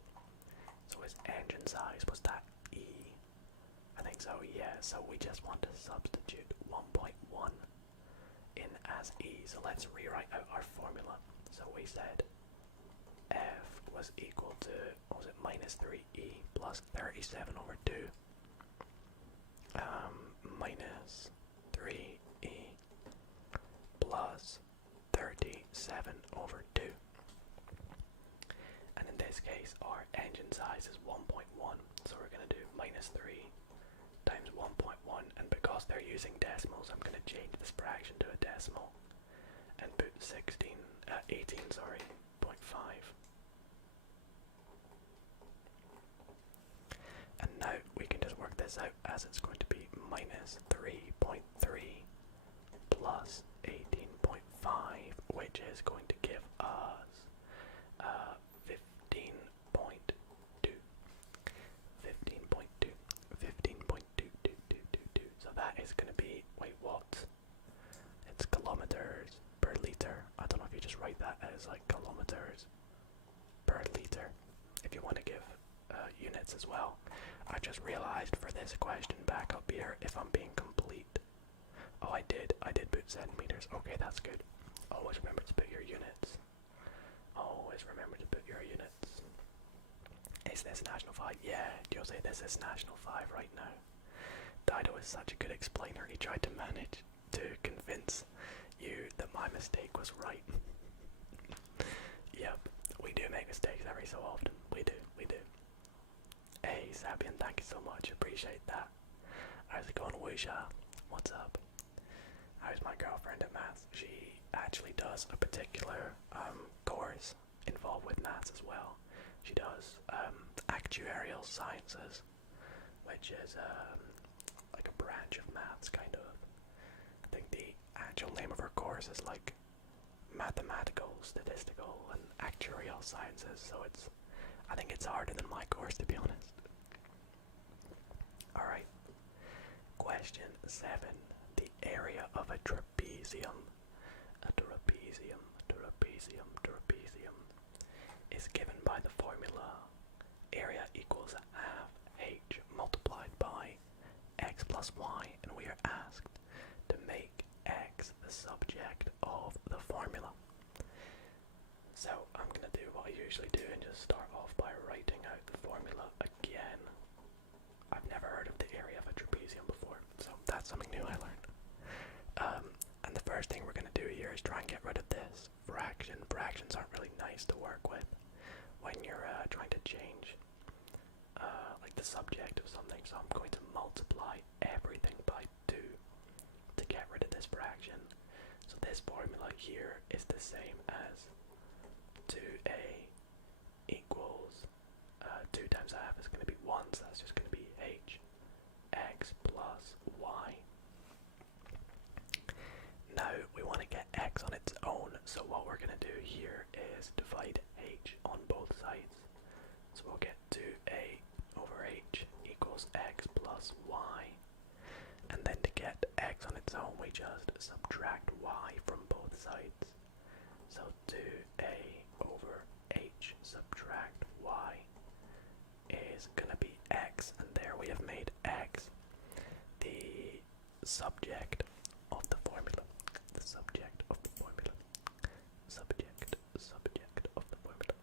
So his engine size, was that E? I think so, yeah. So we just want to substitute 1.1 in as E. So let's rewrite out our formula. So we said F was equal to, what was it, -3E plus 37/2. Minus 3E plus 37/2. And in this case, our engine size is 1.1, so we're going to do -3 times 1.1, and because they're using decimals, I'm going to change this fraction to a decimal and put 18.5. And now we can just work this out, as it's going to be -3.3 plus 18.5, which is going to give us 15.2. 15.2. So that is going to be, wait, what? It's kilometers per litre. I don't know if you just write that as like kilometers per litre, if you want to give units as well. I just realized for this question back up here, if I'm being complete. Oh, I did put centimeters. Okay, that's good. Always remember to put your units. Is this National 5? Yeah, Jose, this is National 5 right now. Dido is such a good explainer. He tried to manage to convince you that my mistake was right. Yep, we do make mistakes every so often. We do. Hey, Sabian, thank you so much. Appreciate that. How's it going, Wusha? What's up? How's my girlfriend at maths? She actually does a particular course involved with maths as well. She does actuarial sciences, which is like a branch of maths, kind of. I think the actual name of her course is like mathematical, statistical, and actuarial sciences, so I think it's harder than my course, to be honest. Alright, question 7. The area of a trapezium, is given by the formula area equals half h multiplied by x plus y, and we are asked to make x the subject of the formula. So I'm going to do what I usually do and just start off by writing out the formula again. I've never heard of the area of a trapezium before, so that's something new I learned. And the first thing we're going to do here is try and get rid of this fraction. Fractions aren't really nice to work with when you're trying to change like the subject of something, so I'm going to multiply everything by 2 to get rid of this fraction. So this formula here is the same as 2a equals 2 times half is going to be 1, so that's just going to be h x plus y. Now we want to get x on its own, so what we're going to do here is divide h on both sides. So we'll get 2a over h equals x plus y, and then to get x on its own we just subtract y from both sides. So 2a over h subtract y is going to be x, and there we have made x the subject of the formula. The subject of the formula. Subject of the formula.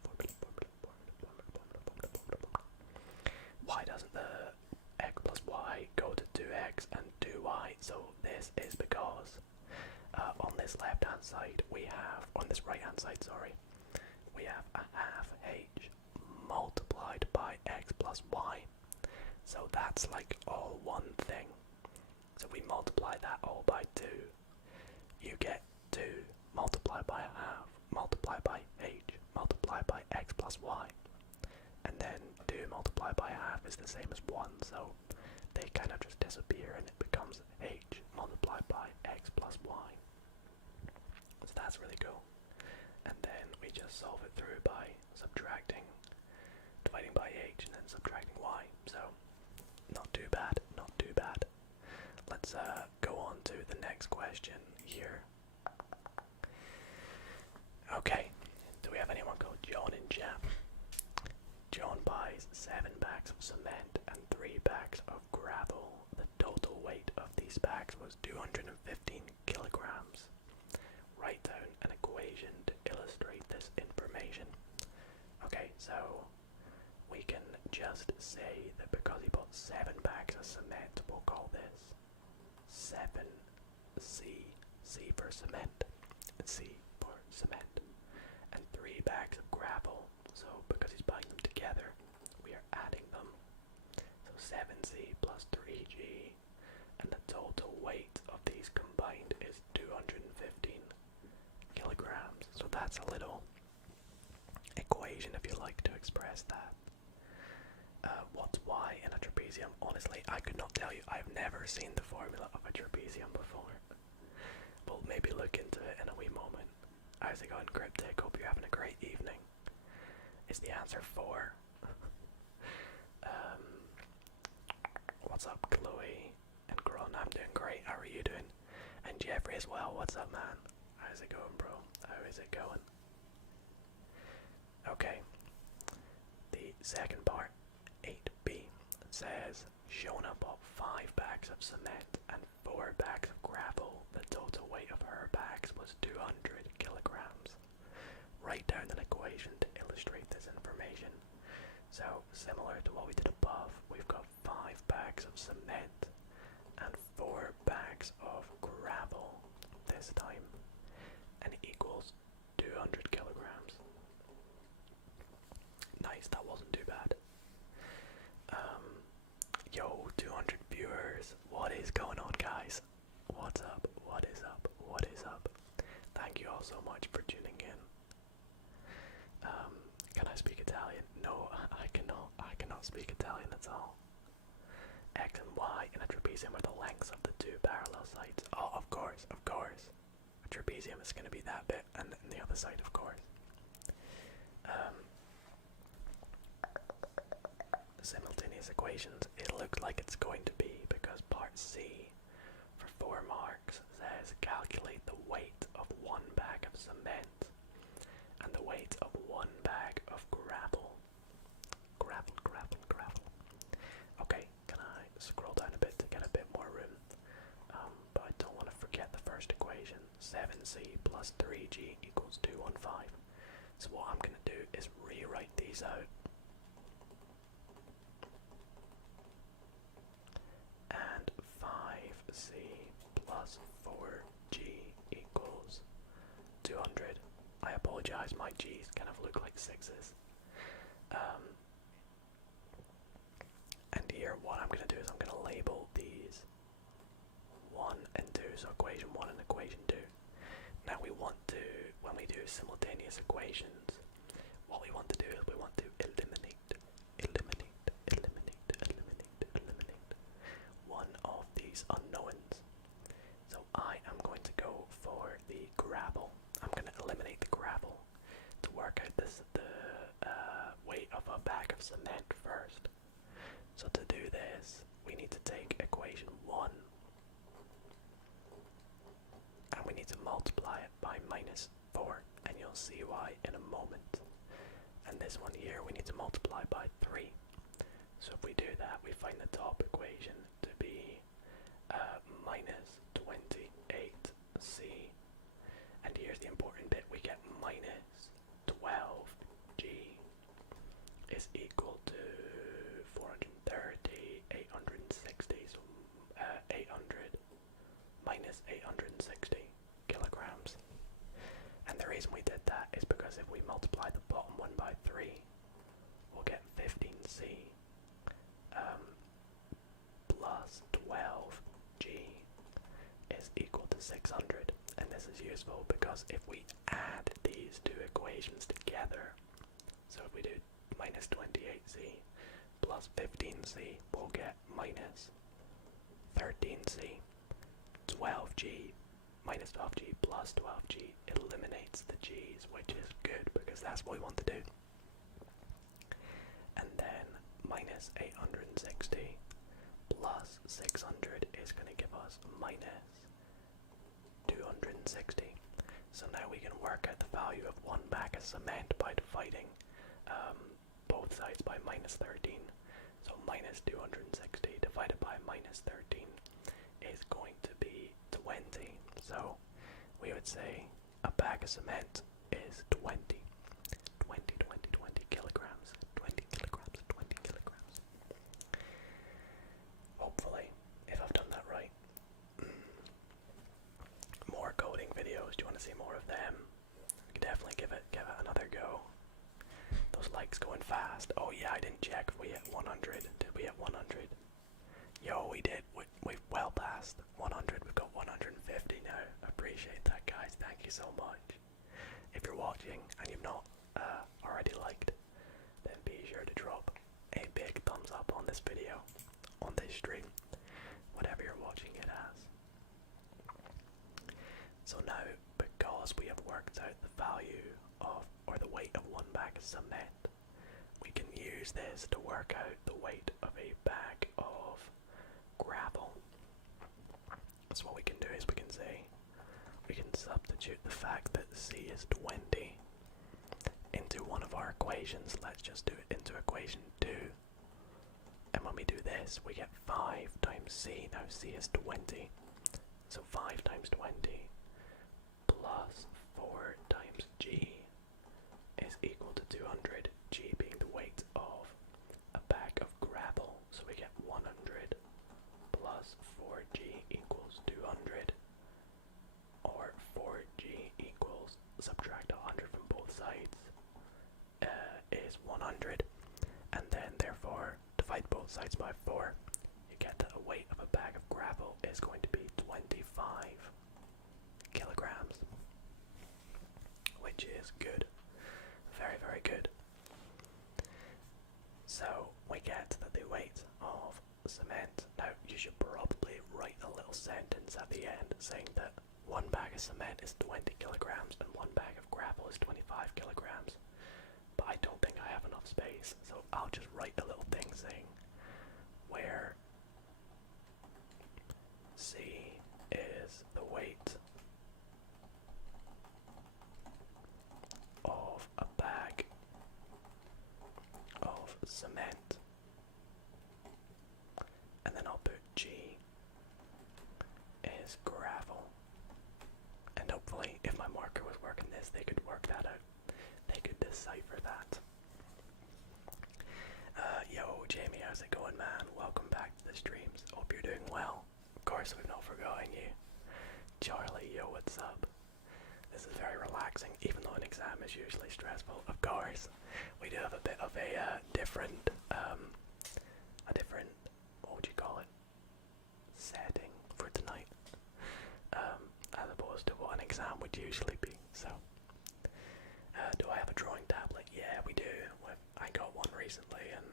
Why doesn't the x plus y go to 2x and 2y? So this is because on this left hand side we have, on this right hand side, sorry, we have a half h multiplied by x plus y. So that's like all one thing. So we multiply that all by 2. You get 2 multiplied by a half, multiplied by h, multiplied by x plus y. And then 2 multiplied by a half is the same as 1, so they kind of just disappear and it becomes h multiplied by x plus y. So that's really cool. And then we just solve it through by subtracting, dividing by h and then subtracting y. So not too bad, not too bad. Let's go on to the next question here. Okay, do we have anyone called John in chat? John buys 7 bags of cement and 3 bags of gravel. The total weight of these bags was 215 kilograms. Write down an equation to illustrate this information. Okay, so we can just say that because he bought 7 bags of cement, we'll call this 7C, C for cement, C for cement, and 3 bags of gravel. So because he's buying them together, we are adding them. So 7C plus 3G, and the total weight of these combined is 215 kilograms. So that's a little equation if you like to express that. What's y in a trapezium? Honestly, I could not tell you. I've never seen the formula of a trapezium before. We'll maybe look into it in a wee moment. How's it going, Cryptic? Hope you're having a great evening. Is the answer 4? What's up, Chloe and Gron? I'm doing great. How are you doing? And Jeffrey as well. What's up, man? How's it going, bro? How is it going? Okay. The second part, 8b, says Shona bought 5 bags of cement and 4 bags of gravel. The total weight of her bags was 200 kilograms. Write down an equation to illustrate this information. So, similar to what we did above, we've got 5 bags of cement and 4 bags of gravel this time, and it equals 200 kilograms. Nice, that wasn't too bad. Yo, 200 viewers. What is going on, guys? What's up? What is up? What is up? Thank you all so much for tuning in. Can I speak Italian? No, I cannot. I cannot speak Italian at all. X and Y in a trapezium are the lengths of the 2 parallel sides. Oh, of course, of course. A trapezium is going to be that bit, and then the other side, of course. Simultaneous equations, it looks like it's going to be, because part C for 4 marks says calculate the weight of 1 bag of cement and the weight of 1 bag of gravel. Gravel. Okay, can I scroll down a bit to get a bit more room? But I don't want to forget the first equation. 7c plus 3g equals 215. So what I'm going to do is rewrite these out. And 5c plus 4g equals 200. I apologize, my g's kind of look like 6's. And here what I'm going to do is I'm going to label these 1 and 2, so equation 1 and equation 2. Now we want to, when we do simultaneous equations, what we want to do is we want to eliminate one of these unknowns. So I am going to go for the gravel. I'm going to eliminate the gravel to work out the weight of a bag of cement first. So to do this, we need to take equation 1 and we need to multiply it by -4, and you'll see why in a moment. And this one here we need to multiply by 3. So if we do that, we find the top equation to be minus 28c. And here's the important bit, we get minus 12g is equal to 430, 860, so 800 minus 860 kilograms. And the reason we did that is because if we multiply the bottom one by 3, we'll get 15c plus 12g is equal to 600. And this is useful because if we add these two equations together, so if we do minus 28c plus 15c, we'll get minus 13c. 12g minus 12g plus 12g eliminates the g's, which is good because that's what we want to do. And then minus 860 plus 600 is going to give us minus 260. So now we can work out the value of 1 bag of cement by dividing both sides by minus 13. So minus 260 divided by minus 13 is going to be 20. So we would say a bag of cement is 20 kilograms. 20 kilograms. Hopefully, if I've done that right. More coding videos. Do you want to see more of them? Definitely give it another go. Those likes going fast. Oh yeah, I didn't check if we hit 100. Did we hit 100? Yo, we did. We've well past 100. We've got 150 now. Appreciate that, guys. Thank you so much. If you're watching and you've not already liked, then be sure to drop a big thumbs up on this video, on this stream, whatever you're watching it as. So now, because we have worked out the value of, or the weight of 1 bag of cement, we can use this to work out the weight of a bag of gravel. So what we can do is we can say, we can substitute the fact that c is 20 into one of our equations. Let's just do it into equation 2. And when we do this, we get 5 times c. Now c is 20. So 5 times 20 plus 4 times g is equal to 200. G being the weight of a bag of gravel. So we get 100 plus 4g equals 200. Or 4g equals, subtract 100 from both sides, is 100. And then therefore divide both sides by 4. You get that the weight of a bag of gravel is going to be 25 kilograms, which is good. Very, very good. So we get that the weight of cement, now you should probably write a little sentence at the end saying that 1 bag of cement is 20 kilograms and 1 bag of gravel is 25 kilograms. But I don't think I have enough space, so I'll just write a little thing saying where C is the weight of a bag of cement, and then I'll put G is gravel, and hopefully if my marker was working this, they could work that out. They could decipher that. Yo, Jamie, how's it going, man? Welcome back to the streams. Hope you're doing well. Of course, we've not forgotten you. Charlie, yo, what's up? This is very relaxing, even though an exam is usually stressful. Of course, we do have a bit of a different, what would you call it, setting for tonight, as opposed to what an exam would usually be. So, do I have a drawing tablet? Yeah, we do. I got one recently, and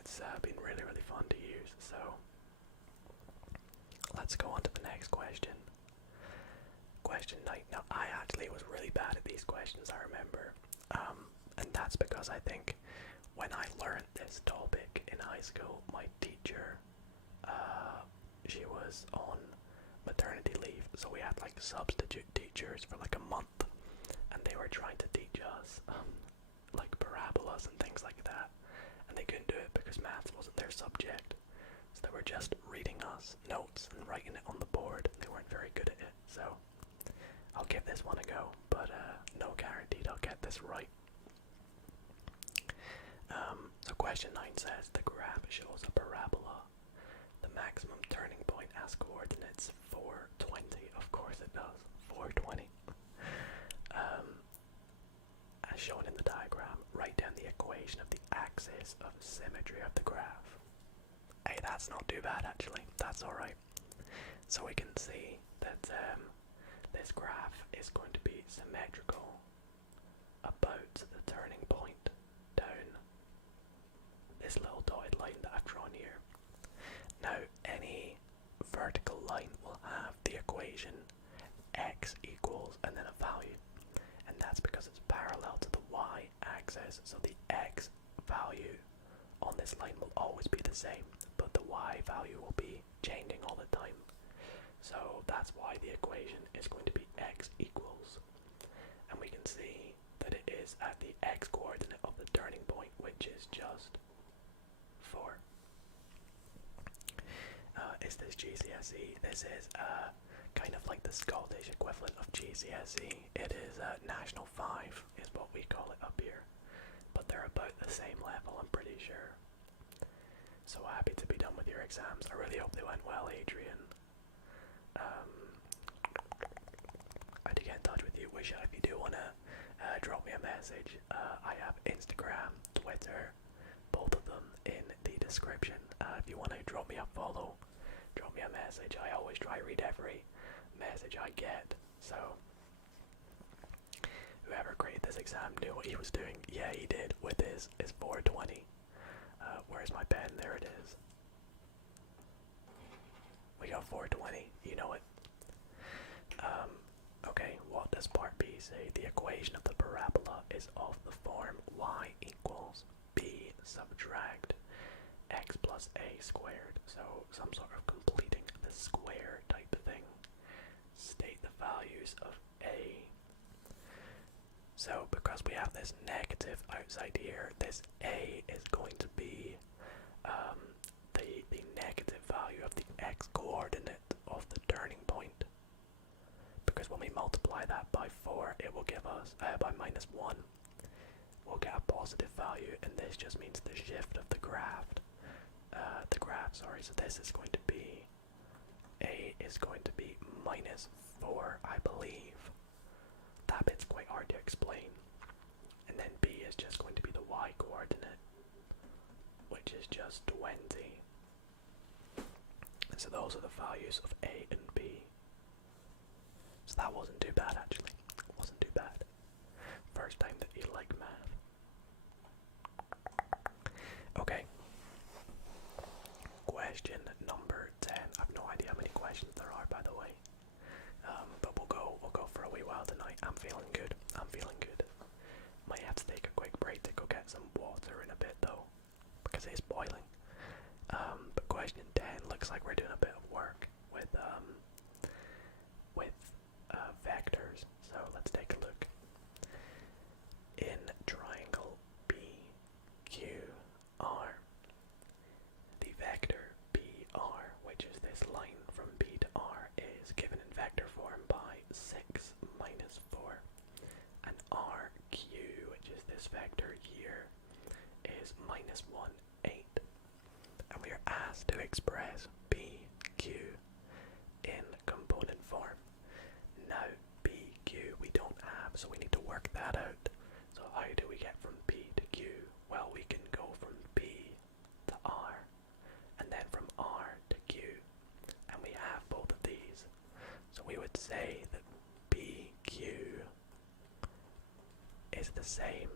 it's been really, really fun to use. So, let's go on to the next question. Question 9. Now, I actually was really bad at these questions, I remember. And that's because I think when I learned this topic in high school, my teacher, she was on maternity leave, so we had like substitute teachers for like a month, and they were trying to teach us like parabolas and things like that, and they couldn't do it because maths wasn't their subject, so they were just reading us notes and writing it on the board, and they weren't very good at it. So I'll give this one a go, but no guaranteed I'll get this right. So question 9 says, the graph shows a parabola. The maximum turning point has coordinates 420. Of course it does. 420. As shown in the diagram, write down the equation of the axis of symmetry of the graph. Hey, that's not too bad actually. That's alright. So we can see that this graph is going to be symmetrical about the turning point down this little dotted line that I've drawn here. Now, any vertical line will have the equation x equals and then a value, and that's because it's parallel to the y-axis, so the x value on this line will always be the same, but the y value will be changing all the time. So that's why the equation is going to be x equals, and we can see that it is at the x coordinate of the turning point, which is just 4. Is this GCSE? This is kind of like the Scottish equivalent of GCSE. It is National 5 is what we call it up here, but they're about the same level, I'm pretty sure. So happy to be done with your exams. I really hope they went well, Adrian. I had to get in touch with you. Wish if you do want to drop me a message, I have Instagram, Twitter, both of them in the description. If you want to drop me a follow, drop me a message. I always try to read every message I get. So whoever created this exam knew what he was doing. Yeah, he did with his 420. Where's my pen? There it is. We got 420. You know it. Okay, what does part B say? The equation of the parabola is of the form y equals b subtract x plus a squared. So some sort of completing the square type of thing. State the values of a. So because we have this negative outside here, this a is going to be the negative value of the x coordinate of the turning point. Because when we multiply that by 4, it will give us, by minus 1, we'll get a positive value, and this just means the shift of the graph. So this is going to be, a is going to be minus 4, I believe. That bit's quite hard to explain. And then b is just going to be the y coordinate, which is just 20. And so those are the values of a and b. So that wasn't too bad actually. Wasn't too bad. First time that you like math. Okay. Question number 10. I've no idea how many questions there are, by the way. But we'll go a wee while tonight. I'm feeling good. I'm feeling good. Might have to take a quick break to go get some water in a bit though, because it's boiling. But question 10 looks like we're doing a bit of work with vectors. So let's take a look. In triangle BQR, the vector BR, which is this line from B to R, is given in vector form by 6 minus 4. And RQ, which is this vector here, is minus 1, 8. And we are asked to express BQ in component form. Now, BQ we don't have, so we need to work that out. So how do we get from B to Q? Well, we can go from B to R, and then from R to Q, and we have both of these. So we would say that BQ is the same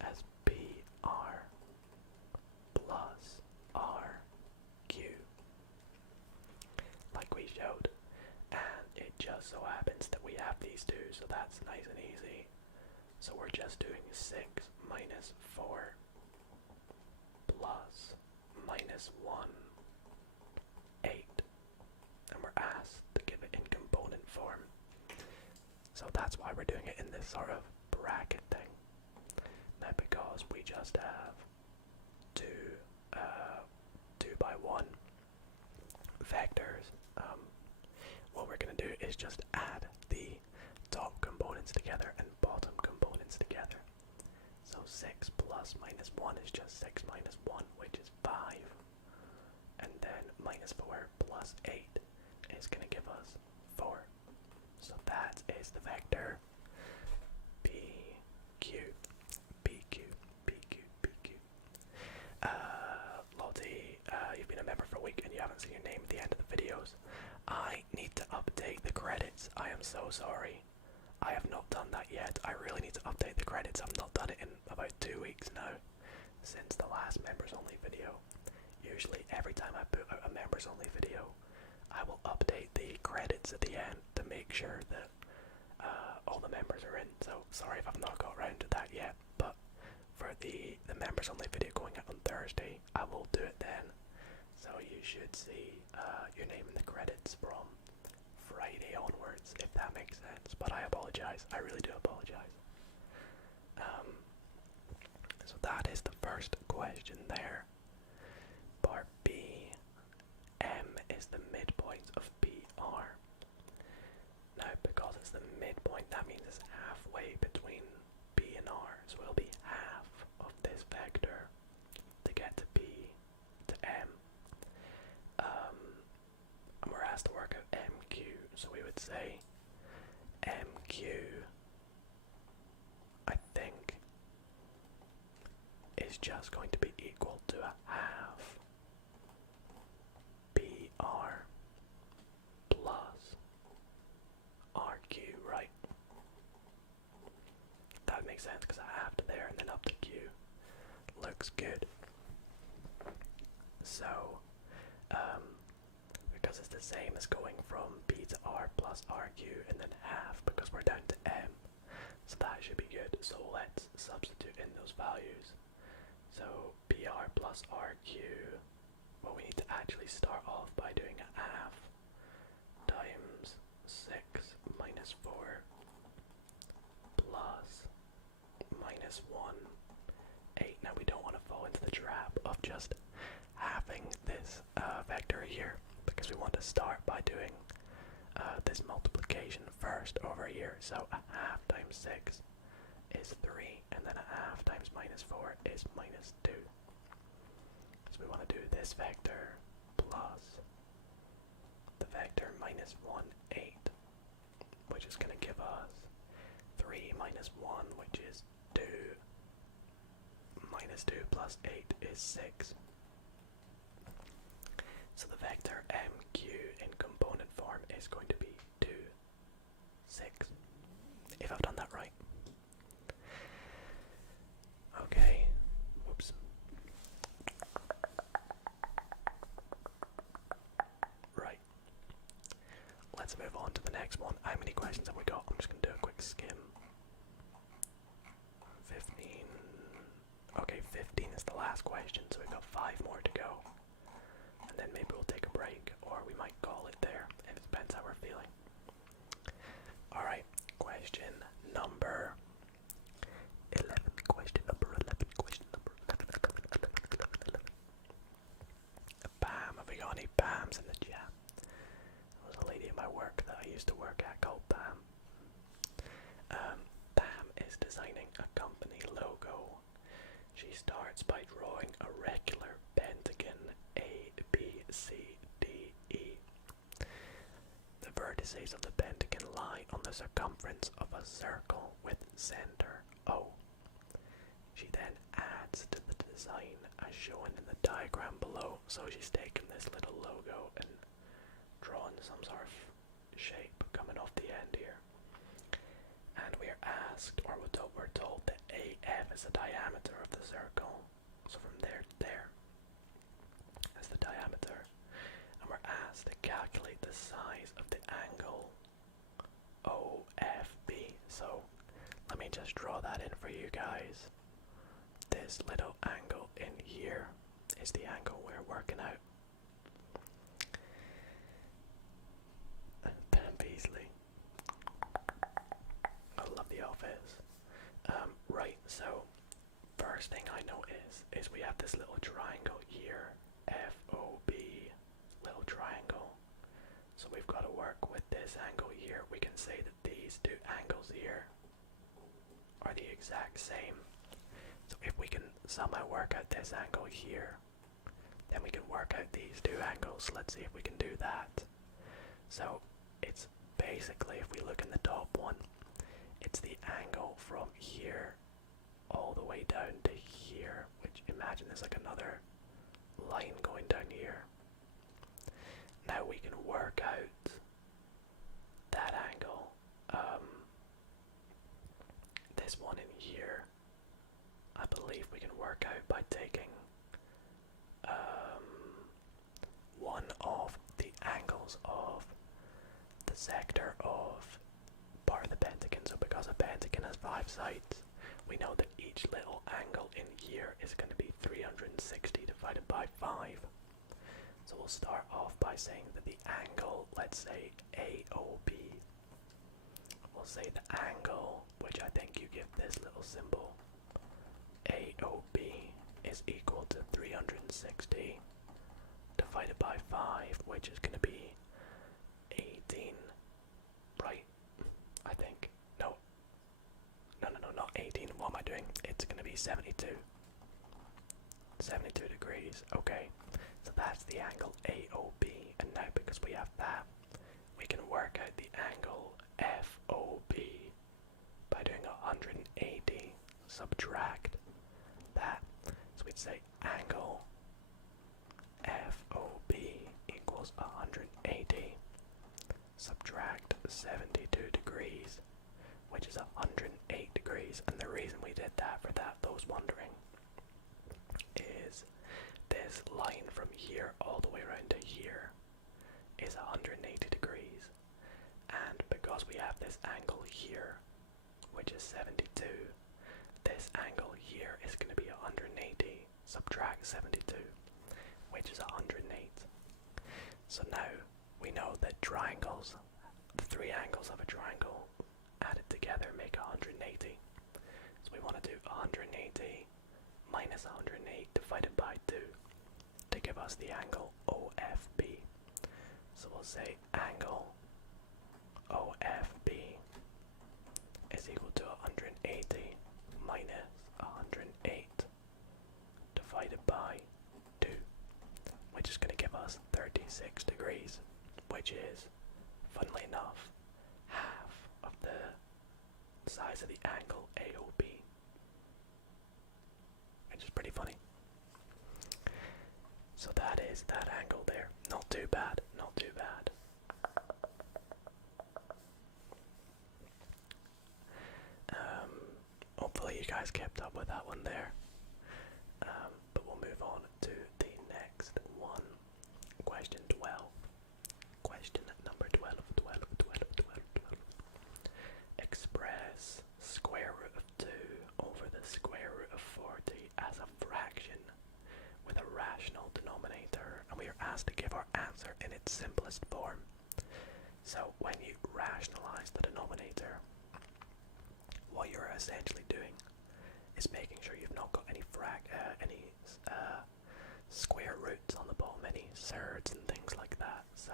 as BR plus RQ, like we showed. And it just so happens that we have these two, so that's nice and easy. So we're just doing 6 minus 4 plus minus 1, 8. And we're asked to give it in component form. So that's why we're doing it in this sort of bracket thing. Now because we just have 2 by 1 vectors, what we're going to do is just add the top components together and bottom components together. So 6 plus minus 1 is just 6 minus 1, which is 5. And then minus 4 plus 8 is going to give us 4. So that is the vector BQ. BQ, BQ, BQ. Lottie, you've been a member for a week and you haven't seen your name at the end of the videos. I need to update the credits. I am so sorry. I have not done that yet. I really need to update the credits. I've not done it in about 2 weeks now, since the last members only video. Usually every time I put out a members only video, I will update the credits at the end to make sure that all the members are in. So sorry if I've not got around to that yet, but for the members only video going out on Thursday, I will do it then. So you should see your name in the credits from Friday onwards, if that makes sense. But I apologize. I really do apologize. So that is the first question there. Part B. M is the midpoint of BR. Now, because it's the midpoint, that means it's halfway between B and R. So it'll be half of this vector to get to B to M. And we're asked to work out MQ, so we would say MQ, I think, is just going to be equal to a half BR plus RQ, right? That makes sense because I have to there and then up to Q. Looks good. So, because it's the same as going from B to R plus RQ and then half because we're down to M. So that should be good. So let's substitute in those values. So BR plus RQ, well, we need to actually start off by doing a half times 6 minus 4 plus minus 1, 8. Now we don't want to fall into the trap of just halving this vector here, because we want to start by doing this multiplication first over here. So a half times 6 is 3, and then a half times minus 4 is minus 2. So we want to do this vector plus the vector minus 1, 8, which is going to give us 3 minus 1, which is 2. Minus 2 plus 8 is 6. So the vector MQ in component form is going to be 2, 6. If I've done that right. Okay. Whoops. Right. Let's move on to the next one. How many questions have we got? I'm just going to do a skim. 15. Okay, 15 is the last question, so we've got 5 more to go. And then maybe we'll take a break, or we might call it there. It depends how we're feeling. Alright, question number 11. Question number 11. Question number 11. Bam. Have we got any Bams in the chat? There was a lady at my work that I used to work at called Bam. Bam is designing a company logo. She starts by drawing a regular pentagon A, B, C, D, E. The vertices of the pentagon lie on the circumference of a circle with center O. She then adds to the design as shown in the diagram below. So she's taken this little logo and drawn some sort of shape coming off the end here. And we're asked, or we're told that AF is the diameter of the circle. So from there to there is the diameter. And we're asked to calculate the size of the angle OFB. So let me just draw that in for you guys. This little angle in here is the angle we're working out. Ben Beasley. I love The Office. Right, so first thing I notice is we have this little triangle here, FOB, little triangle. So we've got to work with this angle here. We can say that these two angles here are the exact same. So if we can somehow work out this angle here, then we can work out these two angles. Let's see if we can do that. So it's basically, if we look in the top one, it's the angle from here all the way down to here, which imagine there's like another line going down here. Now we can work out that angle. This one in here, I believe we can work out by taking one of the angles of the sector of part of the pentagon. So because a pentagon has 5 sides, we know that each little angle in here is going to be 360 divided by 5. So we'll start off by saying that the angle, let's say AOB, we'll say the angle, which I think you give this little symbol, AOB is equal to 360 divided by 5, which is going to be 18, right? I think. No, not 18. What am I doing? It's going to be 72. 72 degrees. Okay, so that's the angle AOB. And now because we have that, we can work out the angle FOB by doing 180. Subtract that. So we'd say angle FOB equals 180. Subtract 72 degrees, which is 108 degrees. And the reason we did that, for those wondering, is this line from here all the way around to here is 180 degrees. And because we have this angle here, which is 72, this angle here is going to be 180. Subtract 72, which is 108. So now we know that triangles, the 3 angles of a triangle added together make 180. So we want to do 180 minus 108 divided by 2 to give us the angle OFB. So we'll say angle OFB is equal to 180 minus 108 divided by 2, which is going to give us 36 degrees, which is, funnily enough, half of the size of the angle AOB, which is pretty funny. So that is that angle there. Not too bad, not too bad. Hopefully you guys kept up with that one there. But we'll move on to the next one. Question 12. Question number 12. Express we are asked to give our answer in its simplest form. So when you rationalize the denominator, what you're essentially doing is making sure you've not got any square roots on the bottom, any surds and things like that. So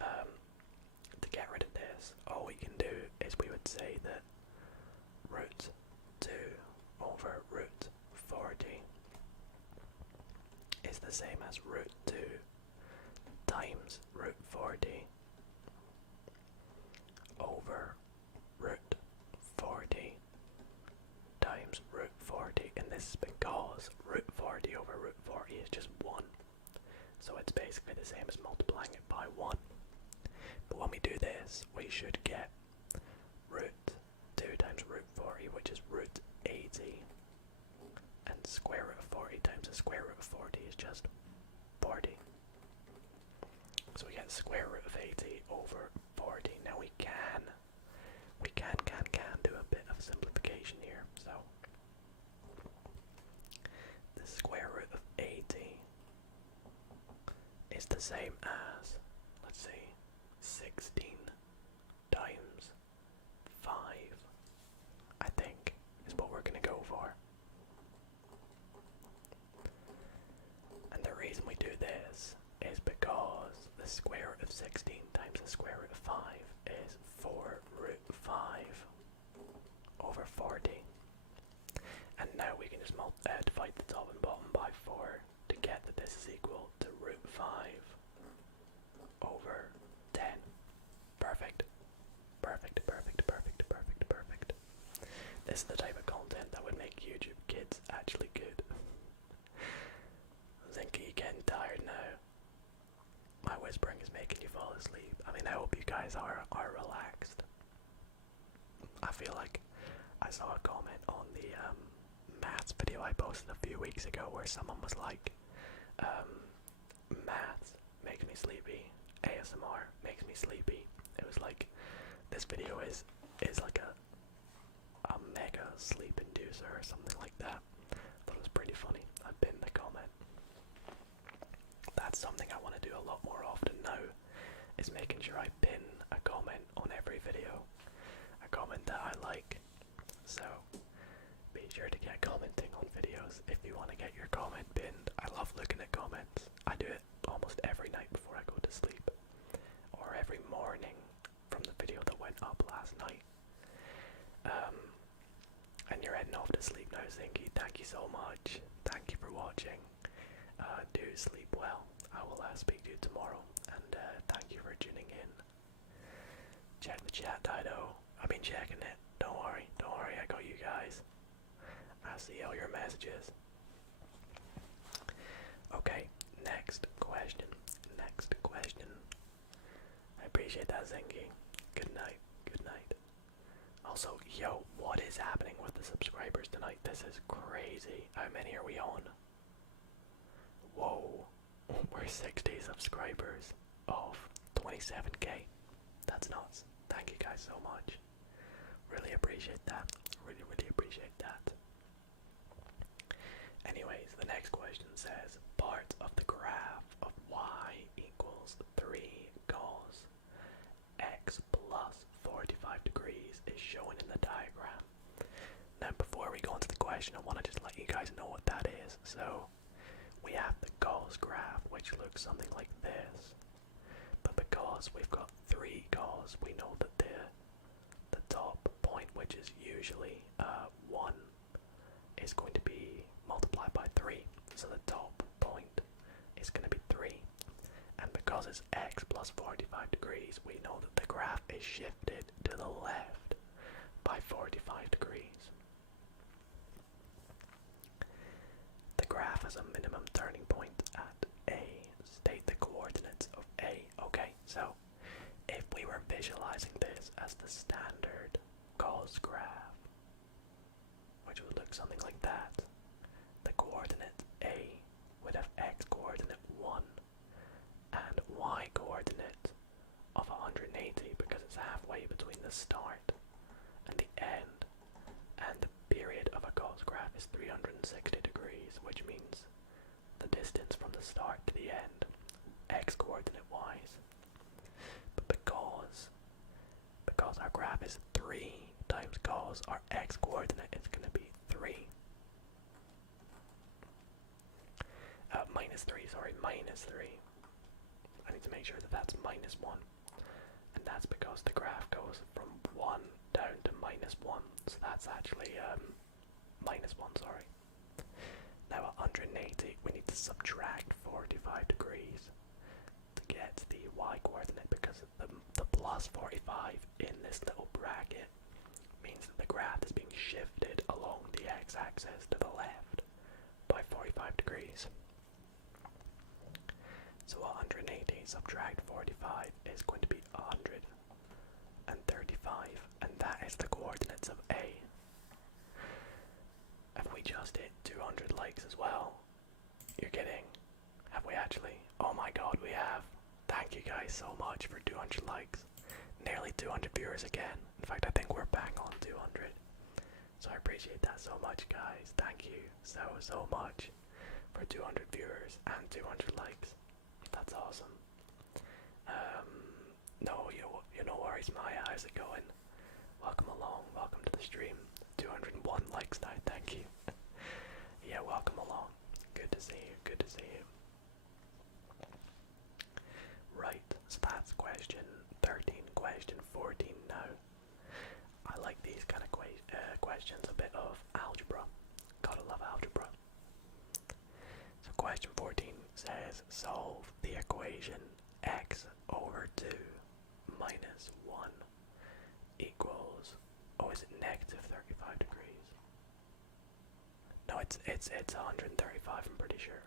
to get rid of this, all we can do is we would say that root 2 over root 40 is the same as root 2 times root 40 over root 40 times root 40, and this is because root 40 over root 40 is just 1, so it's basically the same as multiplying it by 1. But when we do this, we should get root 2 times root 40, which is root 80, and square root of 40 times the square root of 40 is just 40. So we get square root of 80 over 40. Now we can do a bit of simplification here. So the square root of 80 is the same as, let's see, 16 times 5, I think, is what we're going to go for. And the reason we do this is because the square root of 16 times the square root of 5 is 4 root 5 over 40. And now we can just divide the top and bottom by 4 to get that this is equal to root 5 over 10. Perfect. Perfect, perfect, perfect, perfect, perfect. This is the type of content that would make YouTube Kids actually good. I think you're getting tired now. My whispering is making you fall asleep. I mean, I hope you guys are relaxed. I feel like I saw a comment on the maths video I posted a few weeks ago where someone was like, maths makes me sleepy, ASMR makes me sleepy. It was like, this video is like a mega sleep inducer or something like that. I thought it was pretty funny. I pinned the comment. That's something I want to do a lot more often now, is making sure I pin a comment on every video, a comment that I like. So be sure to get commenting on videos if you want to get your comment pinned. I love looking at comments. I do it almost every night before I go to sleep, or every morning from the video that went up last night. And you're heading off to sleep now, Zinky. Thank you so much. Thank you for watching. Do sleep well. I will speak to you tomorrow, and thank you for tuning in. Check the chat, Dido. I've been checking it. Don't worry, I got you guys. I see all your messages. Okay, next question. I appreciate that, Zingy. Good night. Also, yo, what is happening with the subscribers tonight? This is crazy. How many are we on? Whoa, we're 60 subscribers of 27k. That's nuts. Thank you guys so much. Really appreciate that. Really appreciate that. Anyways, the next question says, part of the graph of y equals 3 cos x plus 45 degrees is shown in the diagram. Now, before we go into the question, I want to just let you guys know what that is. So, we have the cos graph, which looks something like this. But because we've got 3 cos, we know that the top point, which is usually 1, is going to be multiplied by 3. So the top point is going to be 3. And because it's x plus 45 degrees, we know that the graph is shifted to the left by 45 degrees. The graph has a minimum turning point at A. State the coordinates of A. Okay, so if we were visualizing this as the standard cos graph, which would look something like that, the coordinate A would have x coordinate 1 and y coordinate of 180 because it's halfway between the start and the end, and the period of a cos graph is 360 degrees, which means the distance from the start to the end, x coordinate wise. But because our graph is 3 times cos, our x coordinate is going to be 3. Minus 3. I need to make sure that that's minus 1. And that's because the graph goes from 1 down to minus 1. So that's actually minus 1, sorry. Now at 180, we need to subtract 45 degrees to get the y coordinate, because the plus 45 in this little bracket means that the graph is being shifted along the x-axis to the left by 45 degrees. So 180 subtract 45 is going to be 135, and that is the coordinates of A. Have we just hit 200 likes as well? You're kidding. Have we actually? Oh my god, we have. Thank you guys so much for 200 likes. Nearly 200 viewers again. In fact, I think we're back on 200. So I appreciate that so much, guys. Thank you so much for 200 viewers and 200 likes. That's awesome. No worries, Maya. How's it going? Welcome along. Welcome to the stream. 201 likes now. Thank you. Yeah, welcome along. Good to see you. Good to see you. Right, so that's question 13. Question 14 now. I like these kind of questions. A bit of algebra. Gotta love algebra. So question 14 says, solve the equation x over 2 minus 1 equals, oh, is it negative 35 degrees? No, it's 135, I'm pretty sure.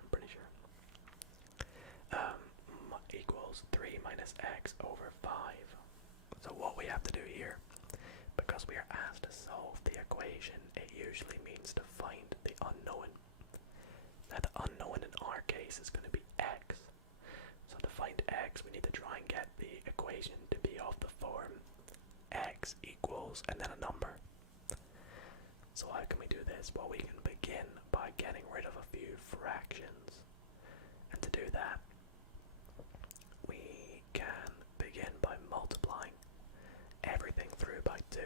Equals 3 minus x over 5. So what we have to do here, because we are asked to solve the equation, it usually means to find the unknown. Now the unknown in our case is going to be x. So to find x, we need to try and get the equation to be of the form x equals and then a number. So how can we do this? Well, we can begin by getting rid of a few fractions. And to do that, we can begin by multiplying everything through by 2,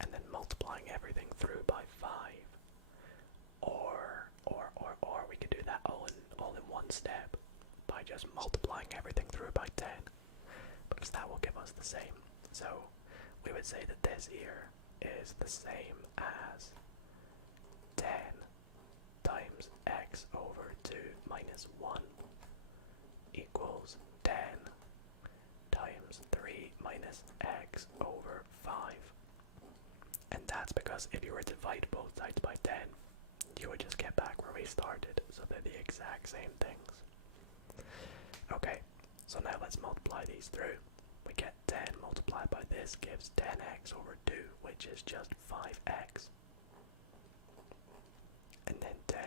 and then multiplying everything through by 5. Or we could do that all in one step by just multiplying everything through by 10, because that will give us the same. So we would say that this here is the same as 10 times x over 2 minus 1 equals 10 times 3 minus x over 5. And that's because if you were to divide both sides by 10, you would just get back where we started, so they're the exact same things. Okay, so now let's multiply these through. We get 10 multiplied by this gives 10x over 2, which is just 5x. And then 10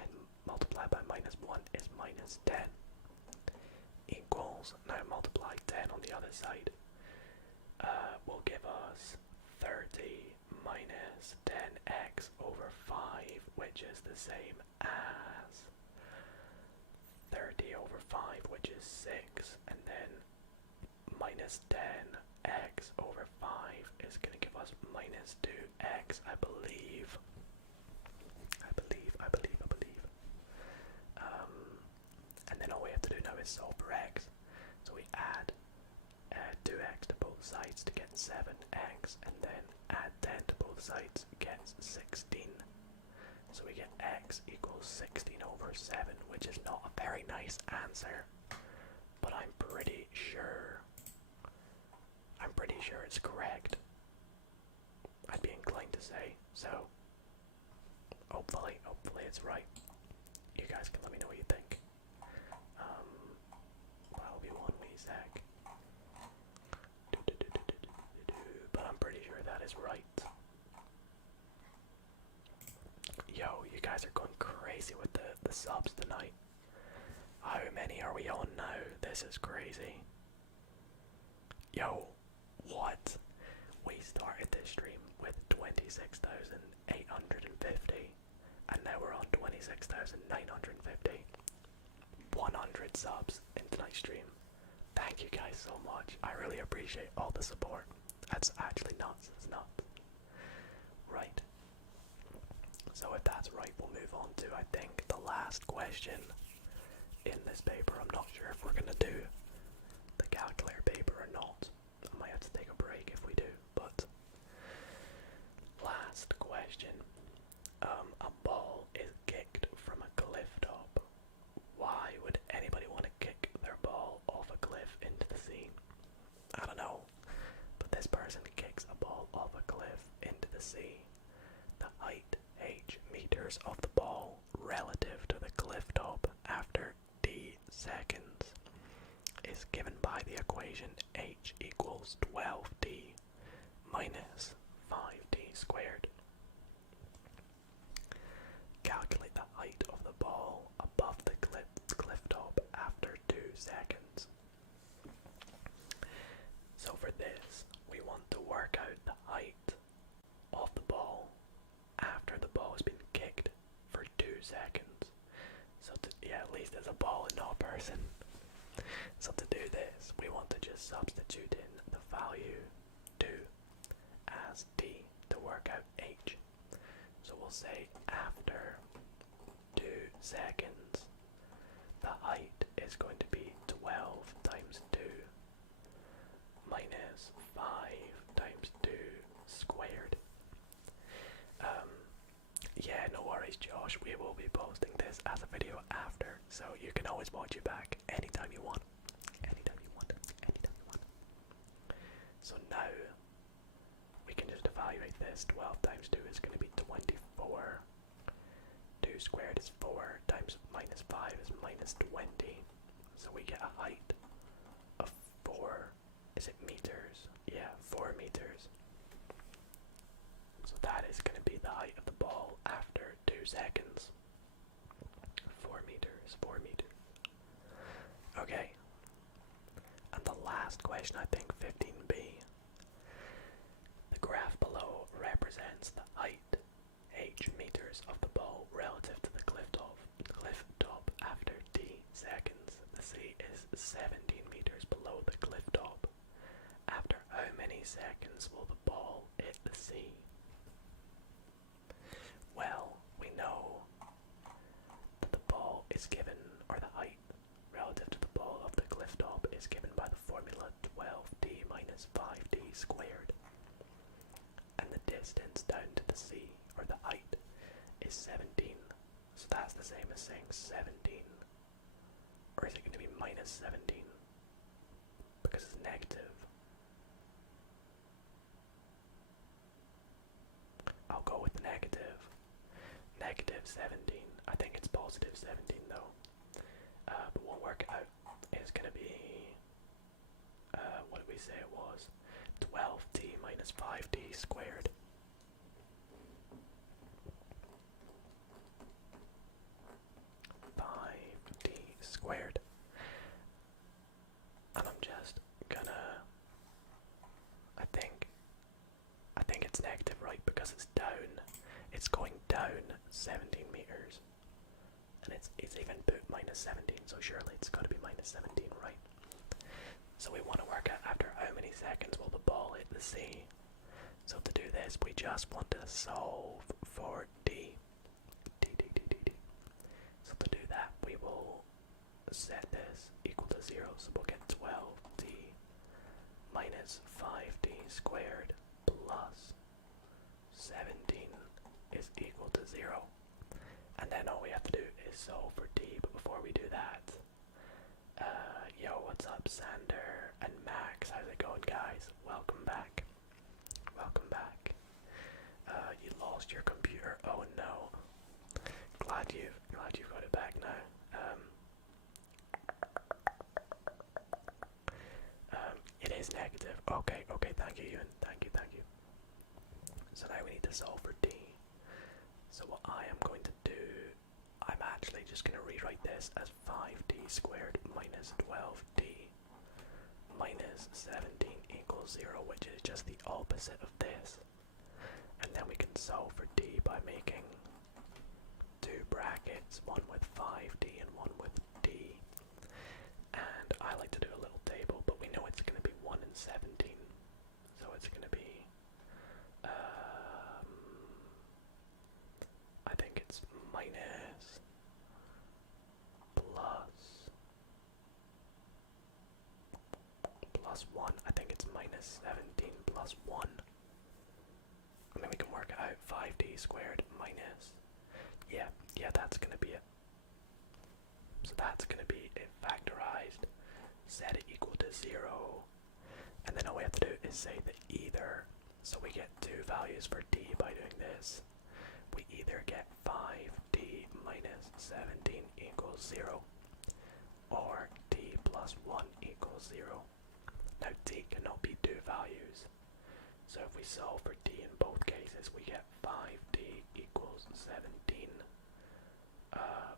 multiplied by minus 1 is minus 10. Equals, now multiply 10 on the other side, will give us 30 minus 10x over 5, which is the same as 30 over 5, which is 6, and then minus 10x over 5 is going to give us minus 2x, I believe. And then all we have to do now is solve for x. So we add 2x to both sides to get 7x, and then add 10 to both sides gets 16. So we get x equals 16 over 7, which is not a very nice answer, but I'm pretty sure it's correct. I'd be inclined to say so. Hopefully it's right. You guys can let me know what you think. That'll be one wee sec. But I'm pretty sure that is right. Yo, you guys are going crazy with the subs tonight. How many are we on now? This is crazy. Yo, what? We started this stream with 26,850, and now we're on 26,950. 100 subs in tonight's stream. Thank you guys so much. I really appreciate all the support. That's actually nuts. It's nuts. Right. So if that's right, we'll move on to, I think, the last question in this paper. I'm not sure if we're going to do the calculator paper or not. I might have to take a break if we do, but last question. A ball is kicked from a cliff top. Why would anybody want to kick their ball off a cliff into the sea? I don't know, but this person kicks a ball off a cliff into the sea. The height, h meters of the ball relative to the cliff top after d seconds is given by the equation h equals 12d minus 5d squared. Calculate the height of the ball above the cliff top after 2 seconds. So for this, we want to work out the height of the ball after the ball has been kicked for 2 seconds. So at least there's a ball and not a person. So to do this, we want to just substitute in the value 2 as d to work out h. So we'll say after 2 seconds, the height is going to be 12 times 2 minus 5 times 2 squared. Yeah, no worries, Josh. We will be posting this as a video after, so you can always watch it back anytime you want. Anytime you want. Anytime you want. So now we can just evaluate this. 12 times 2 is going to be 24. 2 squared is 4 times minus 5 is minus 20. So we get a height of 4. Is it meters? Yeah, 4 meters. So that is going to be the height of the ball after 2 seconds. 4 meters, 4 meters. Okay. And the last question, I think, 15b. The graph below represents the height, h meters, of the ball relative to the cliff top after d seconds. The sea is 17 meters below the cliff top. After how many seconds will the ball hit the sea? Well, we know that the ball is given, or the height relative to the ball of the cliff top is given by the formula 12d minus 5d squared. And the distance down to the sea, or the height, is 17. So that's the same as saying 17. Or is it going to be minus 17? Because it's negative. I'll go with negative. Negative 17. I think it's positive 17 though. But we'll work it out. It's going to be, what did we say it was? 12d minus 5d squared. 5d squared. And I'm just gonna, I think it's negative, right? Because it's down. It's going down 17 meters. And it's even put minus 17, so surely it's got to be minus 17, right? So we want to work out after how many seconds will the ball hit the sea. So to do this, we just want to solve for d. So to do that, we will set this equal to 0. So we'll get 12d minus 5d squared plus 17 is equal to 0. And then all we have to do is solve for d. But before we do that, yo, what's up, Sander and Max? How's it going, guys? Welcome back. Welcome back. You lost your computer. Oh no. Glad you've got it back now. It is negative. Okay, thank you, Ewan. Thank you. So now we need to solve for d. So what I am going to do, I'm actually just going to rewrite this as 5d squared minus 12d minus 17 equals 0, which is just the opposite of this. And then we can solve for d by making 2 brackets, one with 5d and one with d. 17. So it's going to be, I think it's minus plus 1. I think it's minus 17 plus 1. And then we can work it out. 5d squared minus, yeah, that's going to be it. So that's going to be it factorized, set it equal to 0, and then all we have to do is say that either, so we get two values for d by doing this. We either get 5d minus 17 equals 0, or d plus 1 equals 0. Now d cannot be two values, so if we solve for d in both cases, we get 5d equals 17,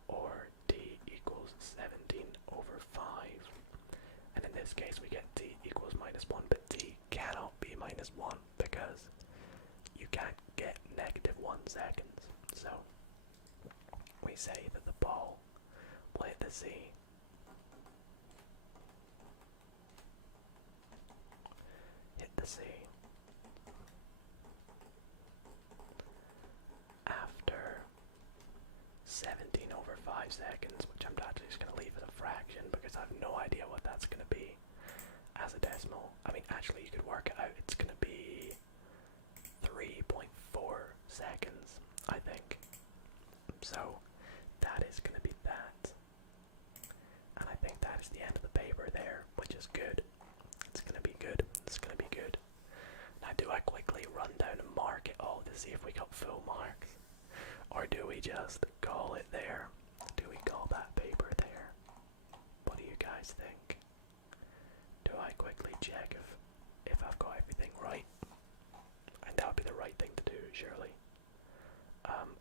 or d equals 17 over 5. And in this case we get d equals minus 1, but d cannot be minus 1 because you can't get negative 1 seconds. So we say that the ball will hit the sea after 17 over 5 seconds, which I'm actually just going to leave as a fraction because I have no idea what that's going to be as a decimal. I mean, actually you could work it out. It's going to be 3.4 seconds, I think. So that is going to be that. And I think that is the end of the paper there, which is good. It's going to be good. It's going to be good. Now, do I quickly run down and mark it all to see if we got full marks? Or do we just call it there? Do we call that paper there? What do you guys think? Do I quickly check if I've got everything right? And that would be the right thing to do, surely.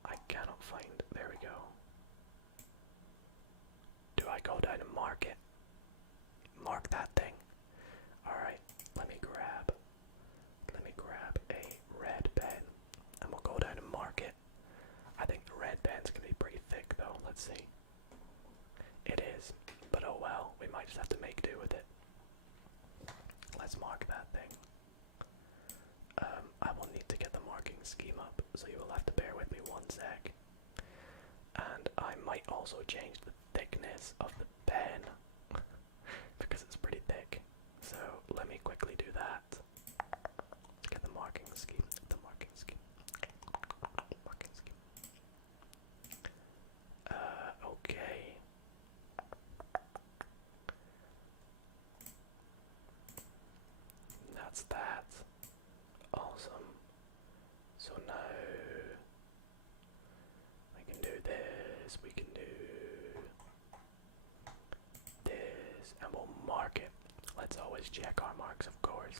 I cannot find, there we go. Do I go down and mark it? Mark that thing. Alright, let me grab a red pen and we'll go down and mark it. I think the red pen's gonna be pretty thick though, let's see. It is, but oh well, we might just have to make do with it. Let's mark that thing. I will need to get the marking scheme up, so you will have to bear with me one sec. And I might also change the thickness of the pen, because it's pretty thick. So let me quickly do that. Let's get the marking scheme. Okay. That's that. Awesome. So now I can do this, we can do this, and we'll mark it. Let's always check our marks, of course.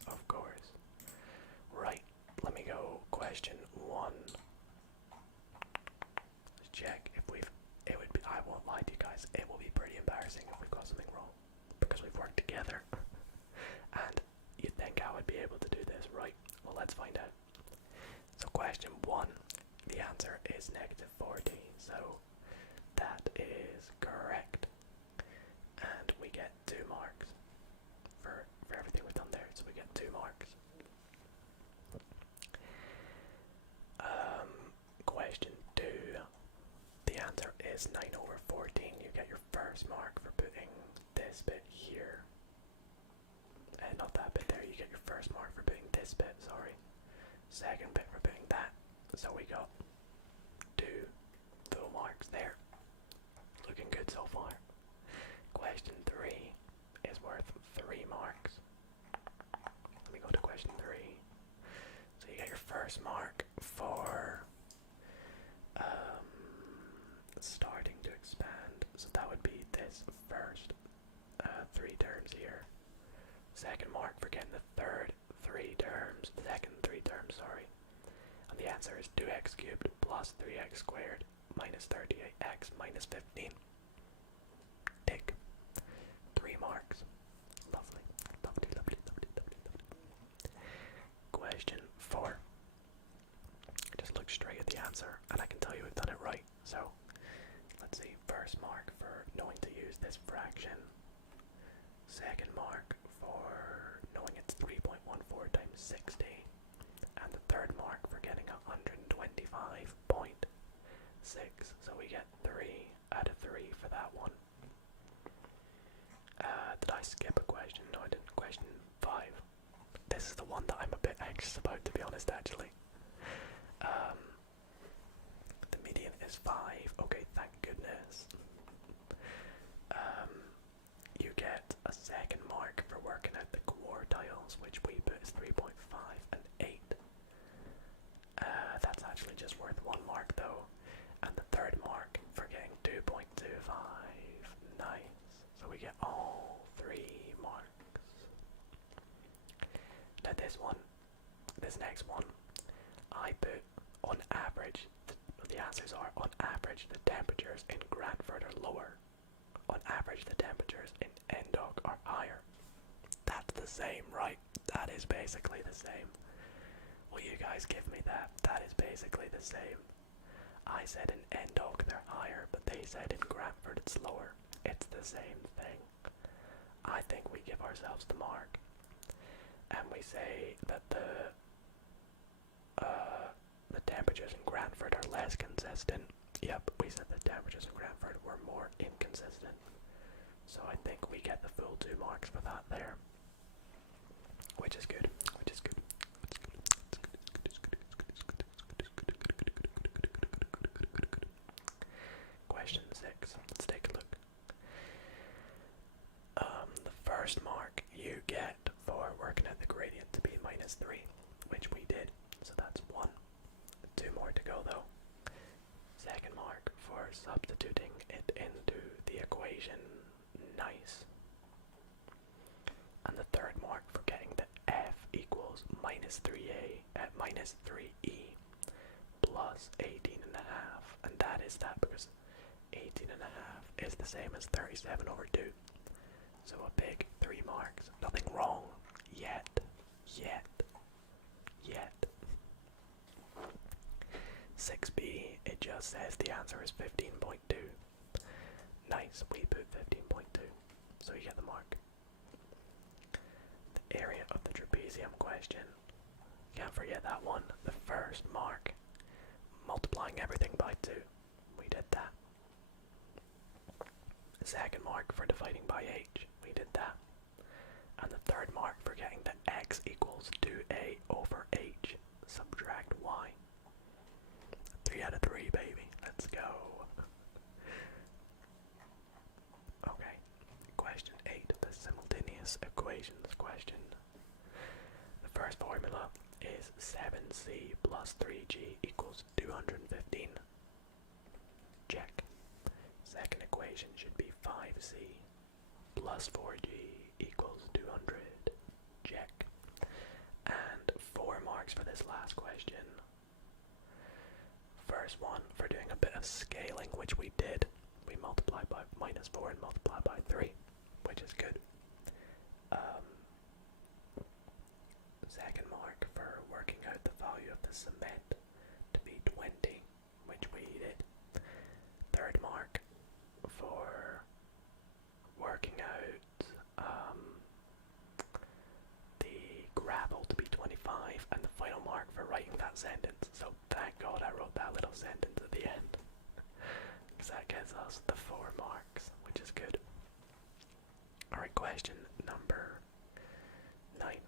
Right, let me go question 1. Let's check if it would be, I won't lie to you guys, it will be pretty embarrassing if we've got something wrong, because we've worked together. And you'd think I would be able to do this, right? Well, let's find out. So question 1, the answer is negative 40, so that is correct. And we get 2 marks for everything we've done there, so we get 2 marks. Question 2, the answer is 9 over 14. You get your first mark for putting this bit here. And not that bit there, you get your first mark for putting this bit, sorry. Second bit for putting that. So we got 2 full marks there. Looking good so far. Question 3 is worth 3 marks. Let me go to question 3. So you get your first mark for starting to expand. So that would be this first 3 terms here. Second mark for getting the second three terms, sorry. And the answer is 2x cubed plus 3x squared minus 38x minus 15. Tick. 3 marks. Lovely. Question 4. Just look straight at the answer and I can tell you we've done it right. So, let's see. First mark for knowing to use this fraction. Second mark for knowing it's 3 60. And the third mark for getting 125.6. So we get 3 out of 3 for that one. Did I skip a question? No, I didn't. Question 5. This is the one that I'm a bit anxious about, to be honest, actually. The median is 5. Okay, thank goodness. You get a second mark for working out the quartiles, which we put as 3.5 and 8. That's actually just worth 1 mark though. And the third mark for getting 2.25. Nice. So we get all 3 marks. Now this next one, I put on average, the answers are on average the temperatures in Grandford are lower. On average the temperatures in Endog are higher. That's the same, right? That is basically the same. Will you guys give me that? That is basically the same. I said in Endog they're higher, but they said in Grandford it's lower. It's the same thing. I think we give ourselves the mark. And we say that the temperatures in Grandford are less consistent. Yep, we said the temperatures in Grandford were more inconsistent. So I think we get the full 2 marks for that there. Which is good. Which is good. Question 6. Let's take a look. The first mark you get for working out the gradient to be -3, which we did. So that's 1. 2 more to go though. Second mark for substituting it into the equation. Nice. And the third mark for getting the f equals -3e plus 18.5. And that is that because 18.5 is the same as 37/2. So a big 3 marks. Nothing wrong yet. Yet. 6b, it just says the answer is 15.2. Nice, we put 15.2. So you get the mark. The area of the trapezium question. Can't forget that one. The first mark. Multiplying everything by 2. We did that. The second mark for dividing by h. We did that. And the third mark for getting the x equals 2a over h. Subtract y. 3 out of 3, baby. Let's go. Okay. Question 8. The simultaneous equations question. The first formula is 7c plus 3g equals 215. Check. Second equation should be 5c plus 4g equals 200. Check. And 4 marks for this last question. First one for doing a bit of scaling, which we did. We multiplied by -4 and multiplied by 3, which is good. Second mark for working out the value of the cement to be 20, which we did. Third mark for working out the gravel to be 25, and the final mark for writing that sentence. So thank God I wrote that little sentence at the end, because that gets us the 4 marks, which is good. Alright, question number 9.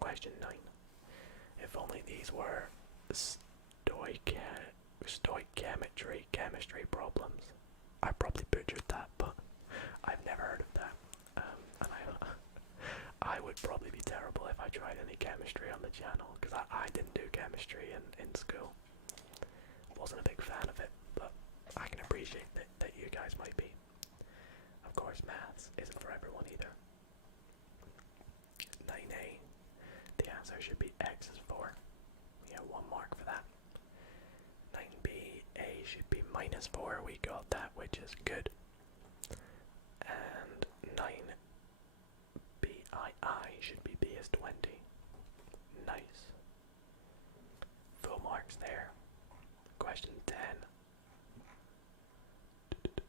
Question 9. If only these were stoichiometry chemistry problems. I probably butchered that, but I've never heard of that. And I would probably be terrible if I tried any chemistry on the channel, because I didn't do chemistry in school. Wasn't a big fan of it, but I can appreciate that you guys might be. Of course, maths isn't for everyone either. 9a. The answer should be x is 4. We have 1 mark for that. 9b, a should be -4. We got that, which is good. And 9b, I should be b is 20. Nice. Full marks there. Question 10.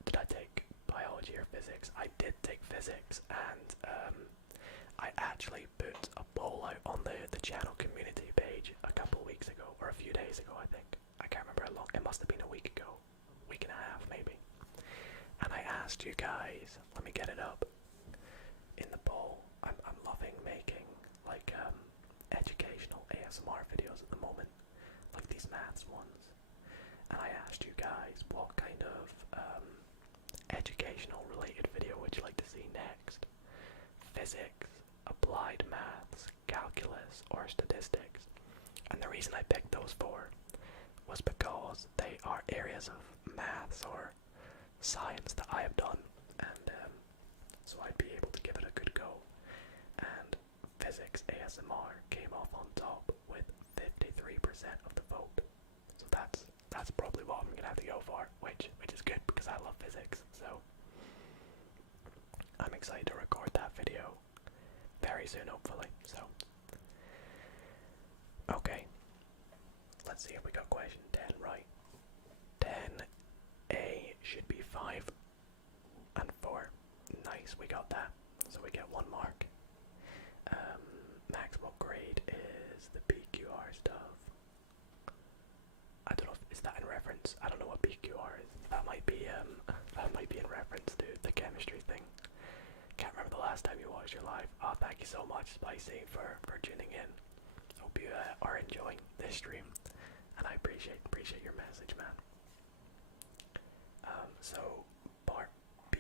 Did I take biology or physics? I did take physics, and I actually put a poll out on the channel community page a couple weeks ago, or a few days ago I think. I can't remember how long, it must have been a week ago, week and a half maybe. And I asked you guys, let me get it up, in the poll. I'm loving making like educational ASMR videos at the moment, like these maths ones. And I asked you guys what kind of educational related video would you like to see next? Physics, applied maths, calculus, or statistics? And the reason I picked those four was because they are areas of maths or science that I have done, and so I'd be able to give it a good go. And physics ASMR came off on top with 53% of the vote. So that's probably what I'm gonna have to go for, which is good because I love physics. So I'm excited to record that video very soon, hopefully. So okay, let's see if we got question 10 right. 10A should be 5 and 4. Nice, we got that. So we get 1 mark. Max, what grade is the PQR stuff? I don't know if, is that in reference? I don't know what PQR is. That might be in reference to the chemistry thing. Can't remember the last time you watched your live. Oh, thank you so much, Spicy, for tuning in. Hope you are enjoying this stream, and I appreciate your message, man. So part B.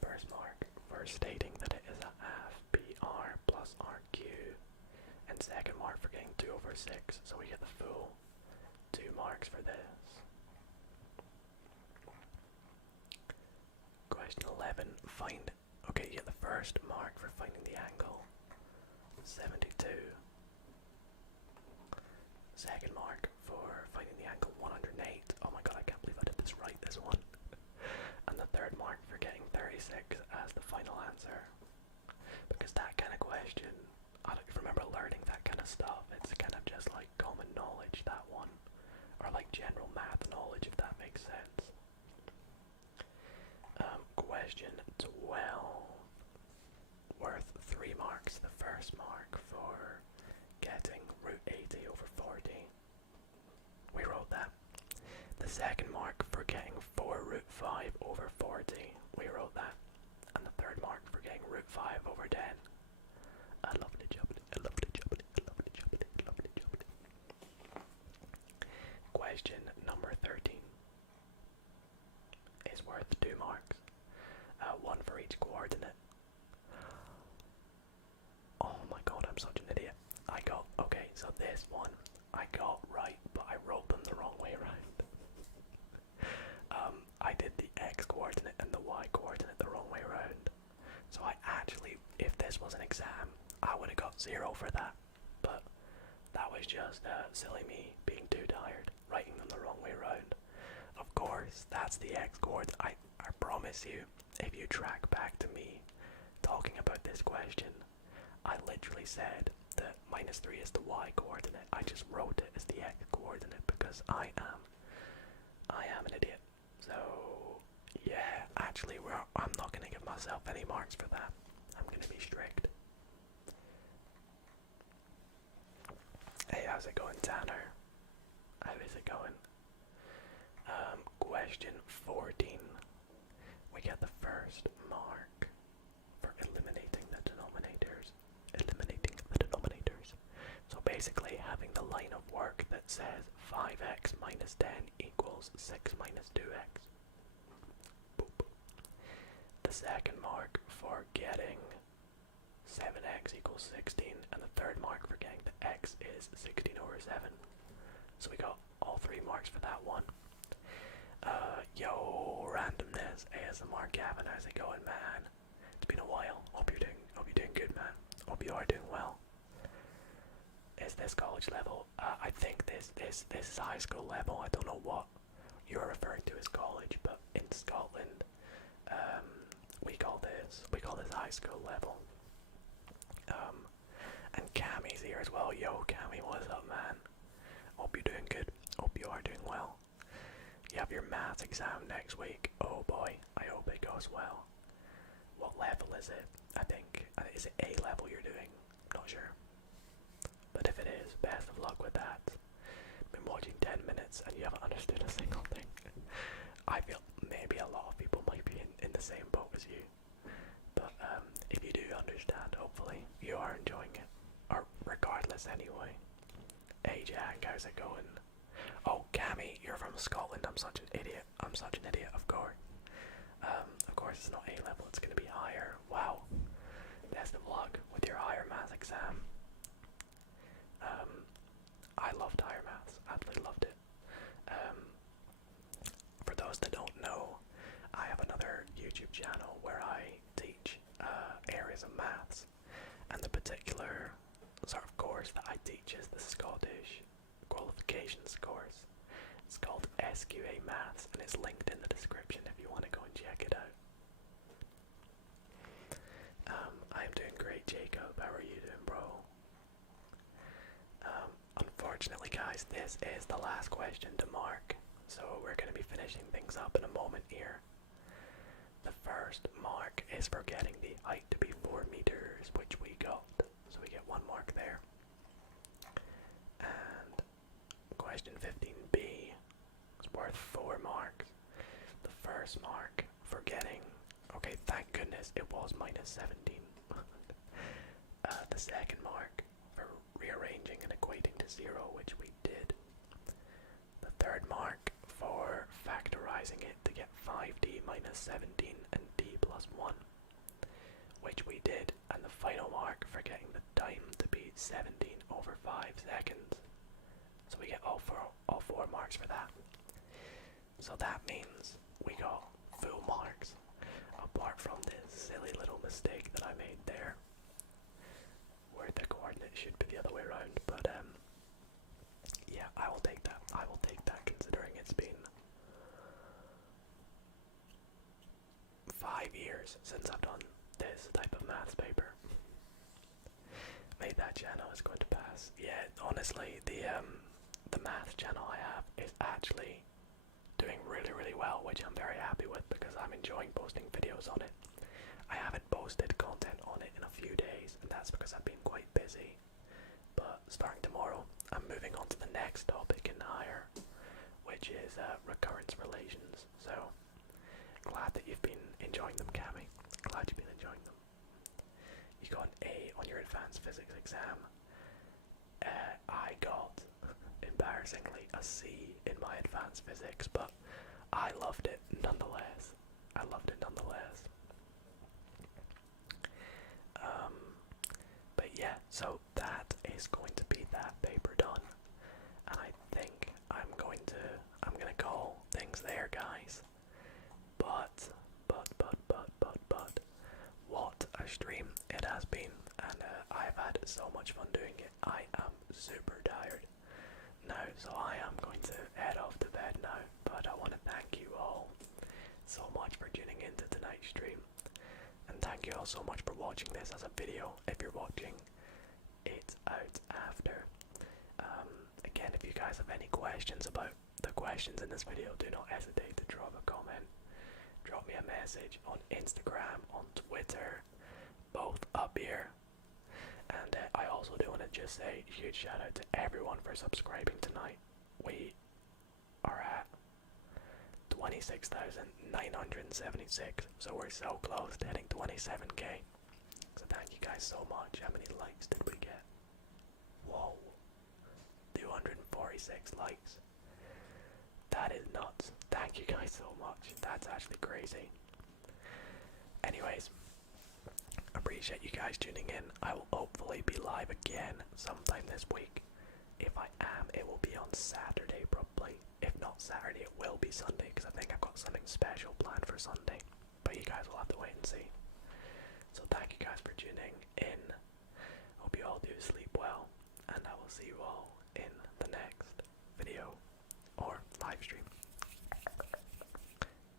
First mark for stating that it is a half BR plus RQ, and second mark for getting 2/6. So we get the full 2 marks for this. Question 11. Okay, you get the first mark for finding the angle 72. Second mark for finding the angle 108. Oh my god, I can't believe I did this right, this one. And the third mark for getting 36 as the final answer. Because that kind of question, I don't remember learning that kind of stuff. It's kind of just like common knowledge, that one. Or like general math knowledge, if that makes sense. Question 12. Worth 3 marks. The first mark for getting root 80 over 40. We wrote that. The second mark for getting 4 root 5 over 40. We wrote that. And the third mark for getting root 5 over 10. I love the jubbly. I love the jubbly. I love the jubbly. I love the jubbly. Question number 13 is worth 2 marks. 1 for each coordinate. Oh my god, I'm such an idiot. Okay, so this one I got right, but I wrote them the wrong way around. I did the x coordinate and the y coordinate the wrong way around. So I actually, if this was an exam, I would have got 0 for that. But that was just silly me being too tired, writing them the wrong way around. Of course, that's the x coordinate. I promise you, if you track back to me talking about this question, I literally said that -3 is the y coordinate. I just wrote it as the x coordinate because I am an idiot. So yeah, actually I'm not going to give myself any marks for that. I'm going to be strict. Hey, how's it going, Tanner? How is it going? Question 14. We get the first mark for eliminating the denominators. So basically having the line of work that says 5x minus 10 equals 6 minus 2x. Boop. The second mark for getting 7x equals 16, and the third mark for getting the x is 16 over 7. So we got all 3 marks for that one. Yo, randomness, ASMR Gavin, how's it going, man? It's been a while. Hope you're doing good, man. Hope you are doing well. Is this college level? I think this is high school level. I don't know what you're referring to as college, but in Scotland, we call this high school level. And Cammy's here as well. Yo, Cammy, what's up, man? Hope you're doing good. Hope you are doing well. You have your maths exam next week. Oh boy, I hope it goes well. What level is it? I think, is it A level you're doing? Not sure. But if it is, best of luck with that. Been watching 10 minutes and you haven't understood a single thing. I feel maybe a lot of people might be in the same boat as you. But if you do understand, hopefully you are enjoying it. Or regardless anyway. Hey Jack, how's it going? Oh, Cammy, you're from Scotland. I'm such an idiot. I'm such an idiot, of course. Of course it's not A level, it's going to be higher. Wow. Best of luck with your higher maths exam. I loved higher maths. Absolutely loved it. For those that don't know, I have another YouTube channel where I teach areas of maths. And the particular sort of course that I teach is the Scottish qualifications course. It's called SQA Maths and it's linked in the description if you want to go and check it out. I'm doing great, Jacob. How are you doing, bro? Unfortunately, guys, this is the last question to mark, so we're going to be finishing things up in a moment here. The first mark is for getting the height to be 4 meters, which we got, so we get 1 mark there. And question 15b is worth 4 marks. The first mark for getting, okay, thank goodness it was minus 17. The second mark for rearranging and equating to 0, which we did. The third mark for factorizing it to get 5d minus 17 and d plus 1, which we did. And the final mark for getting the time to be 17 over 5 seconds. So we get all four marks for that. So that means we got full marks, apart from this silly little mistake that I made there, where the coordinates should be the other way around. But yeah, I will take that. I will take that, considering it's been 5 years since I've done this type of maths paper. Mate, that channel is going to pass. Yeah, honestly, the maths channel I have is actually doing really, really well, which I'm very happy with because I'm enjoying posting videos on it. I haven't posted content on it in a few days, and that's because I've been quite busy. But starting tomorrow, I'm moving on to the next topic in higher, which is recurrence relations. So, glad that you've been enjoying them, Cammy. Glad you've been enjoying them. You got an A on your advanced physics exam. I got, embarrassingly, a C in my advanced physics, but I loved it nonetheless. I loved it nonetheless. But yeah, so that is going to be that paper done, and I think I'm gonna call things there, guys. But what a stream it has been, and I've had so much fun doing it. I am super tired now, so I am going to head off to bed now. But I want to thank you all so much for tuning into tonight's stream. And thank you all so much for watching this as a video. If you're watching it out after. Again, if you guys have any questions about the questions in this video, do not hesitate to drop a comment. Drop me a message on Instagram, on Twitter, both up here. And I also do want to just say a huge shout out to everyone for subscribing tonight. We are at 26,976, so we're so close to hitting 27k. So thank you guys so much. How many likes did we get? Whoa, 246 likes. That is nuts. Thank you guys so much. That's actually crazy. Anyways, appreciate you guys tuning in. I will hopefully be live again sometime this week. If I am, it will be on Saturday probably. If not Saturday, it will be Sunday, because I think I've got something special planned for Sunday. But you guys will have to wait and see. So thank you guys for tuning in. Hope you all do sleep well, and I will see you all in the next video or live stream.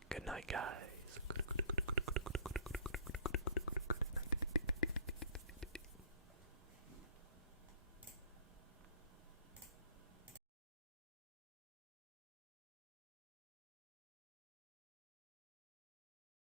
Good night, guys.